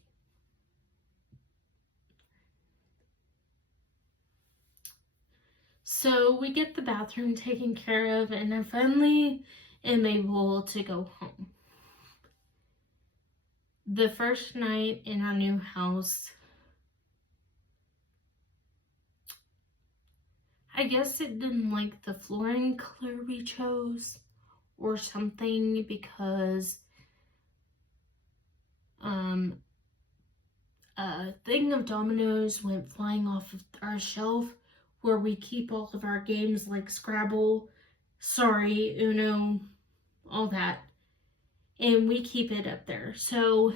So we get the bathroom taken care of, and I finally am able to go home. The first night in our new house, I guess it didn't like the flooring color we chose or something, because a thing of dominoes went flying off of our shelf where we keep all of our games like Scrabble, Sorry, Uno, all that. And we keep it up there. So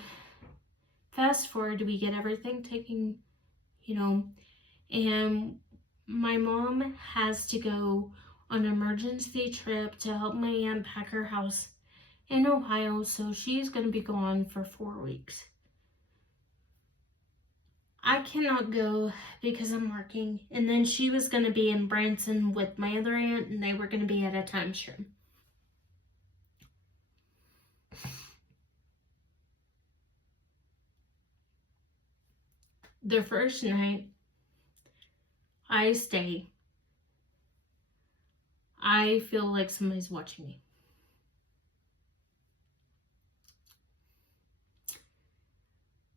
fast forward, we get everything taken, and my mom has to go on an emergency trip to help my aunt pack her house in Ohio, so she's going to be gone for 4 weeks. I cannot go because I'm working, and then she was going to be in Branson with my other aunt, and they were going to be at a timeshare. The first night I stay, I feel like somebody's watching me.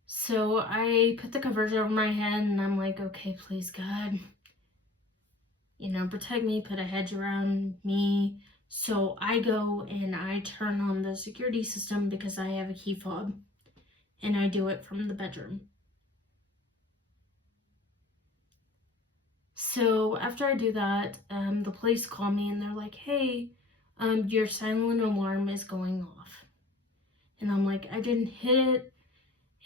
So I put the covers over my head, and I'm like, okay, please God, protect me, put a hedge around me. So I go and I turn on the security system because I have a key fob, and I do it from the bedroom. So after I do that, the police call me, and they're like, hey, your silent alarm is going off. And I'm like, I didn't hit it.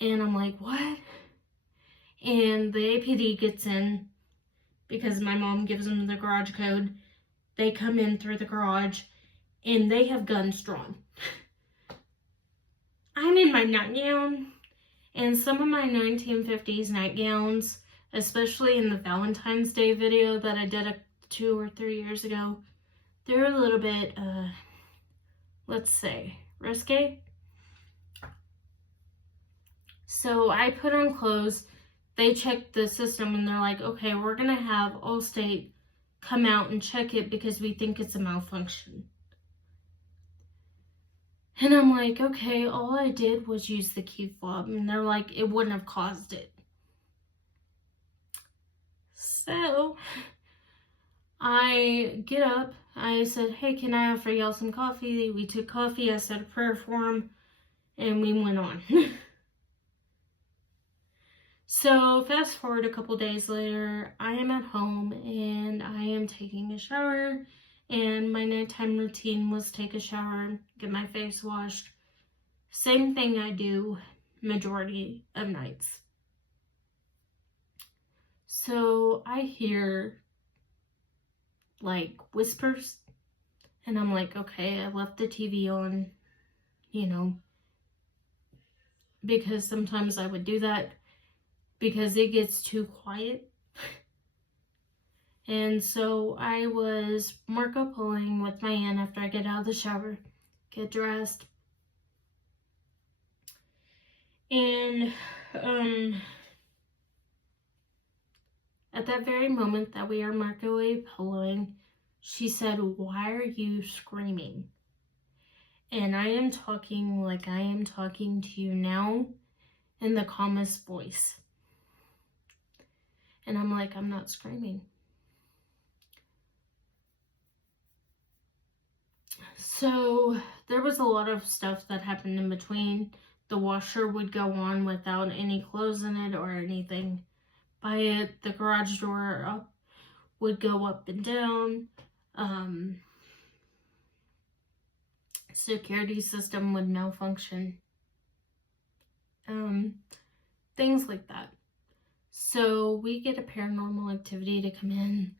And I'm like, what? And the APD gets in because my mom gives them the garage code. They come in through the garage, and they have guns drawn. I'm in my nightgown, and some of my 1950s nightgowns, especially in the Valentine's Day video that I did 2 or 3 years ago, they're a little bit, let's say, risque. So I put on clothes, they checked the system, and they're like, okay, we're going to have Allstate come out and check it because we think it's a malfunction. And I'm like, okay, all I did was use the key fob. And they're like, it wouldn't have caused it. So I get up. I said, hey, can I offer y'all some coffee? We took coffee. I said a prayer for him. And we went on. So fast forward a couple days later, I am at home and I am taking a shower. And my nighttime routine was take a shower, get my face washed. Same thing I do majority of nights. So I hear like whispers and I'm like, okay, I left the TV on, you know, because sometimes I would do that because it gets too quiet. And so I was Marco Poloing with my aunt after I get out of the shower, get dressed. And at that very moment that we are Marco Poloing, she said, why are you screaming? And I am talking like I am talking to you now in the calmest voice. And I'm like, I'm not screaming. So there was a lot of stuff that happened in between. The washer would go on without any clothes in it or anything by it. The garage door would go up and down. Security system would malfunction. Things like that. So we get a paranormal activity to come in.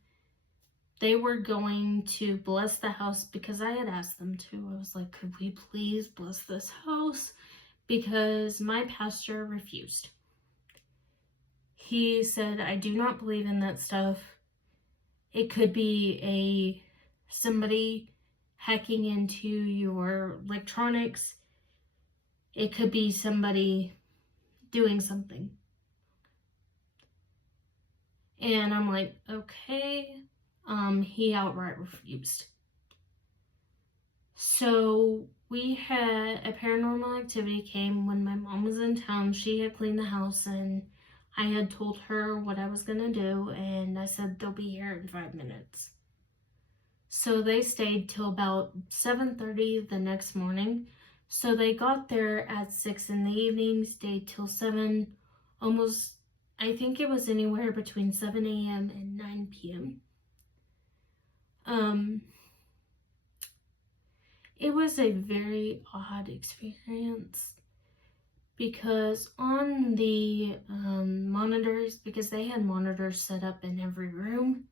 They were going to bless the house because I had asked them to. I was like, could we please bless this house? Because my pastor refused. He said, I do not believe in that stuff. It could be somebody hacking into your electronics. It could be somebody doing something. And I'm like, okay. He outright refused. So we had a paranormal activity came when my mom was in town. She had cleaned the house and I had told her what I was gonna do, and I said they'll be here in 5 minutes. So they stayed till about 7:30 the next morning. So they got there at 6 in the evening, stayed till 7, almost, I think it was anywhere between 7 a.m. and 9 p.m. It was a very odd experience because on the monitors, because they had monitors set up in every room,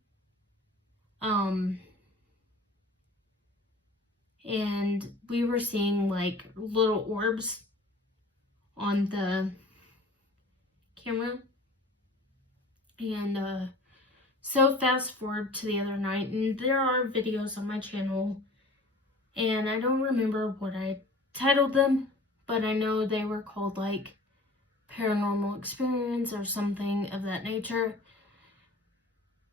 and we were seeing like little orbs on the camera. And so fast forward to the other night, and there are videos on my channel, and I don't remember what I titled them, but I know they were called like Paranormal Experience or something of that nature.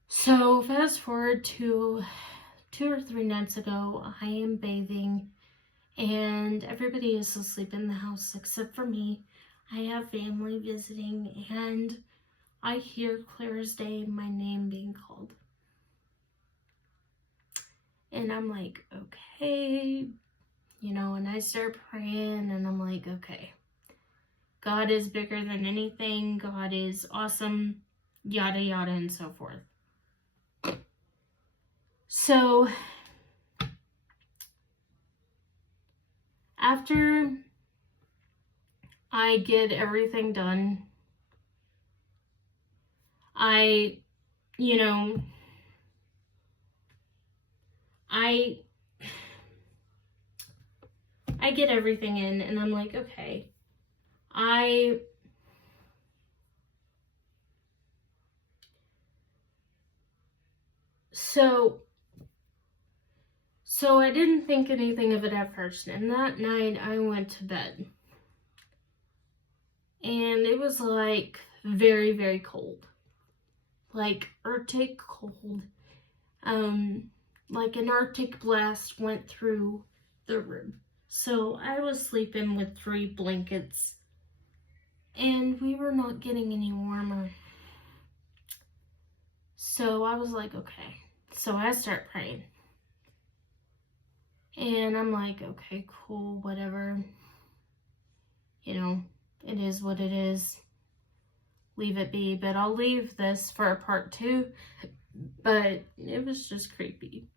So fast forward to 2 or 3 nights ago, I am bathing and everybody is asleep in the house except for me. I have family visiting and I hear clear as day my name being called. And I'm like, okay, you know, and I start praying and I'm like, okay, God is bigger than anything. God is awesome, yada, yada, and so forth. So after I get everything done, I get everything in and I'm like, okay, So I didn't think anything of it at first, and that night I went to bed. And it was like very, very cold. Like Arctic cold. like an Arctic blast went through the room. So I was sleeping with 3 blankets and we were not getting any warmer. So I was like, okay. So I start praying. And I'm like, okay, cool, whatever. You know, it is what it is. Leave it be. But I'll leave this for a part 2. But it was just creepy.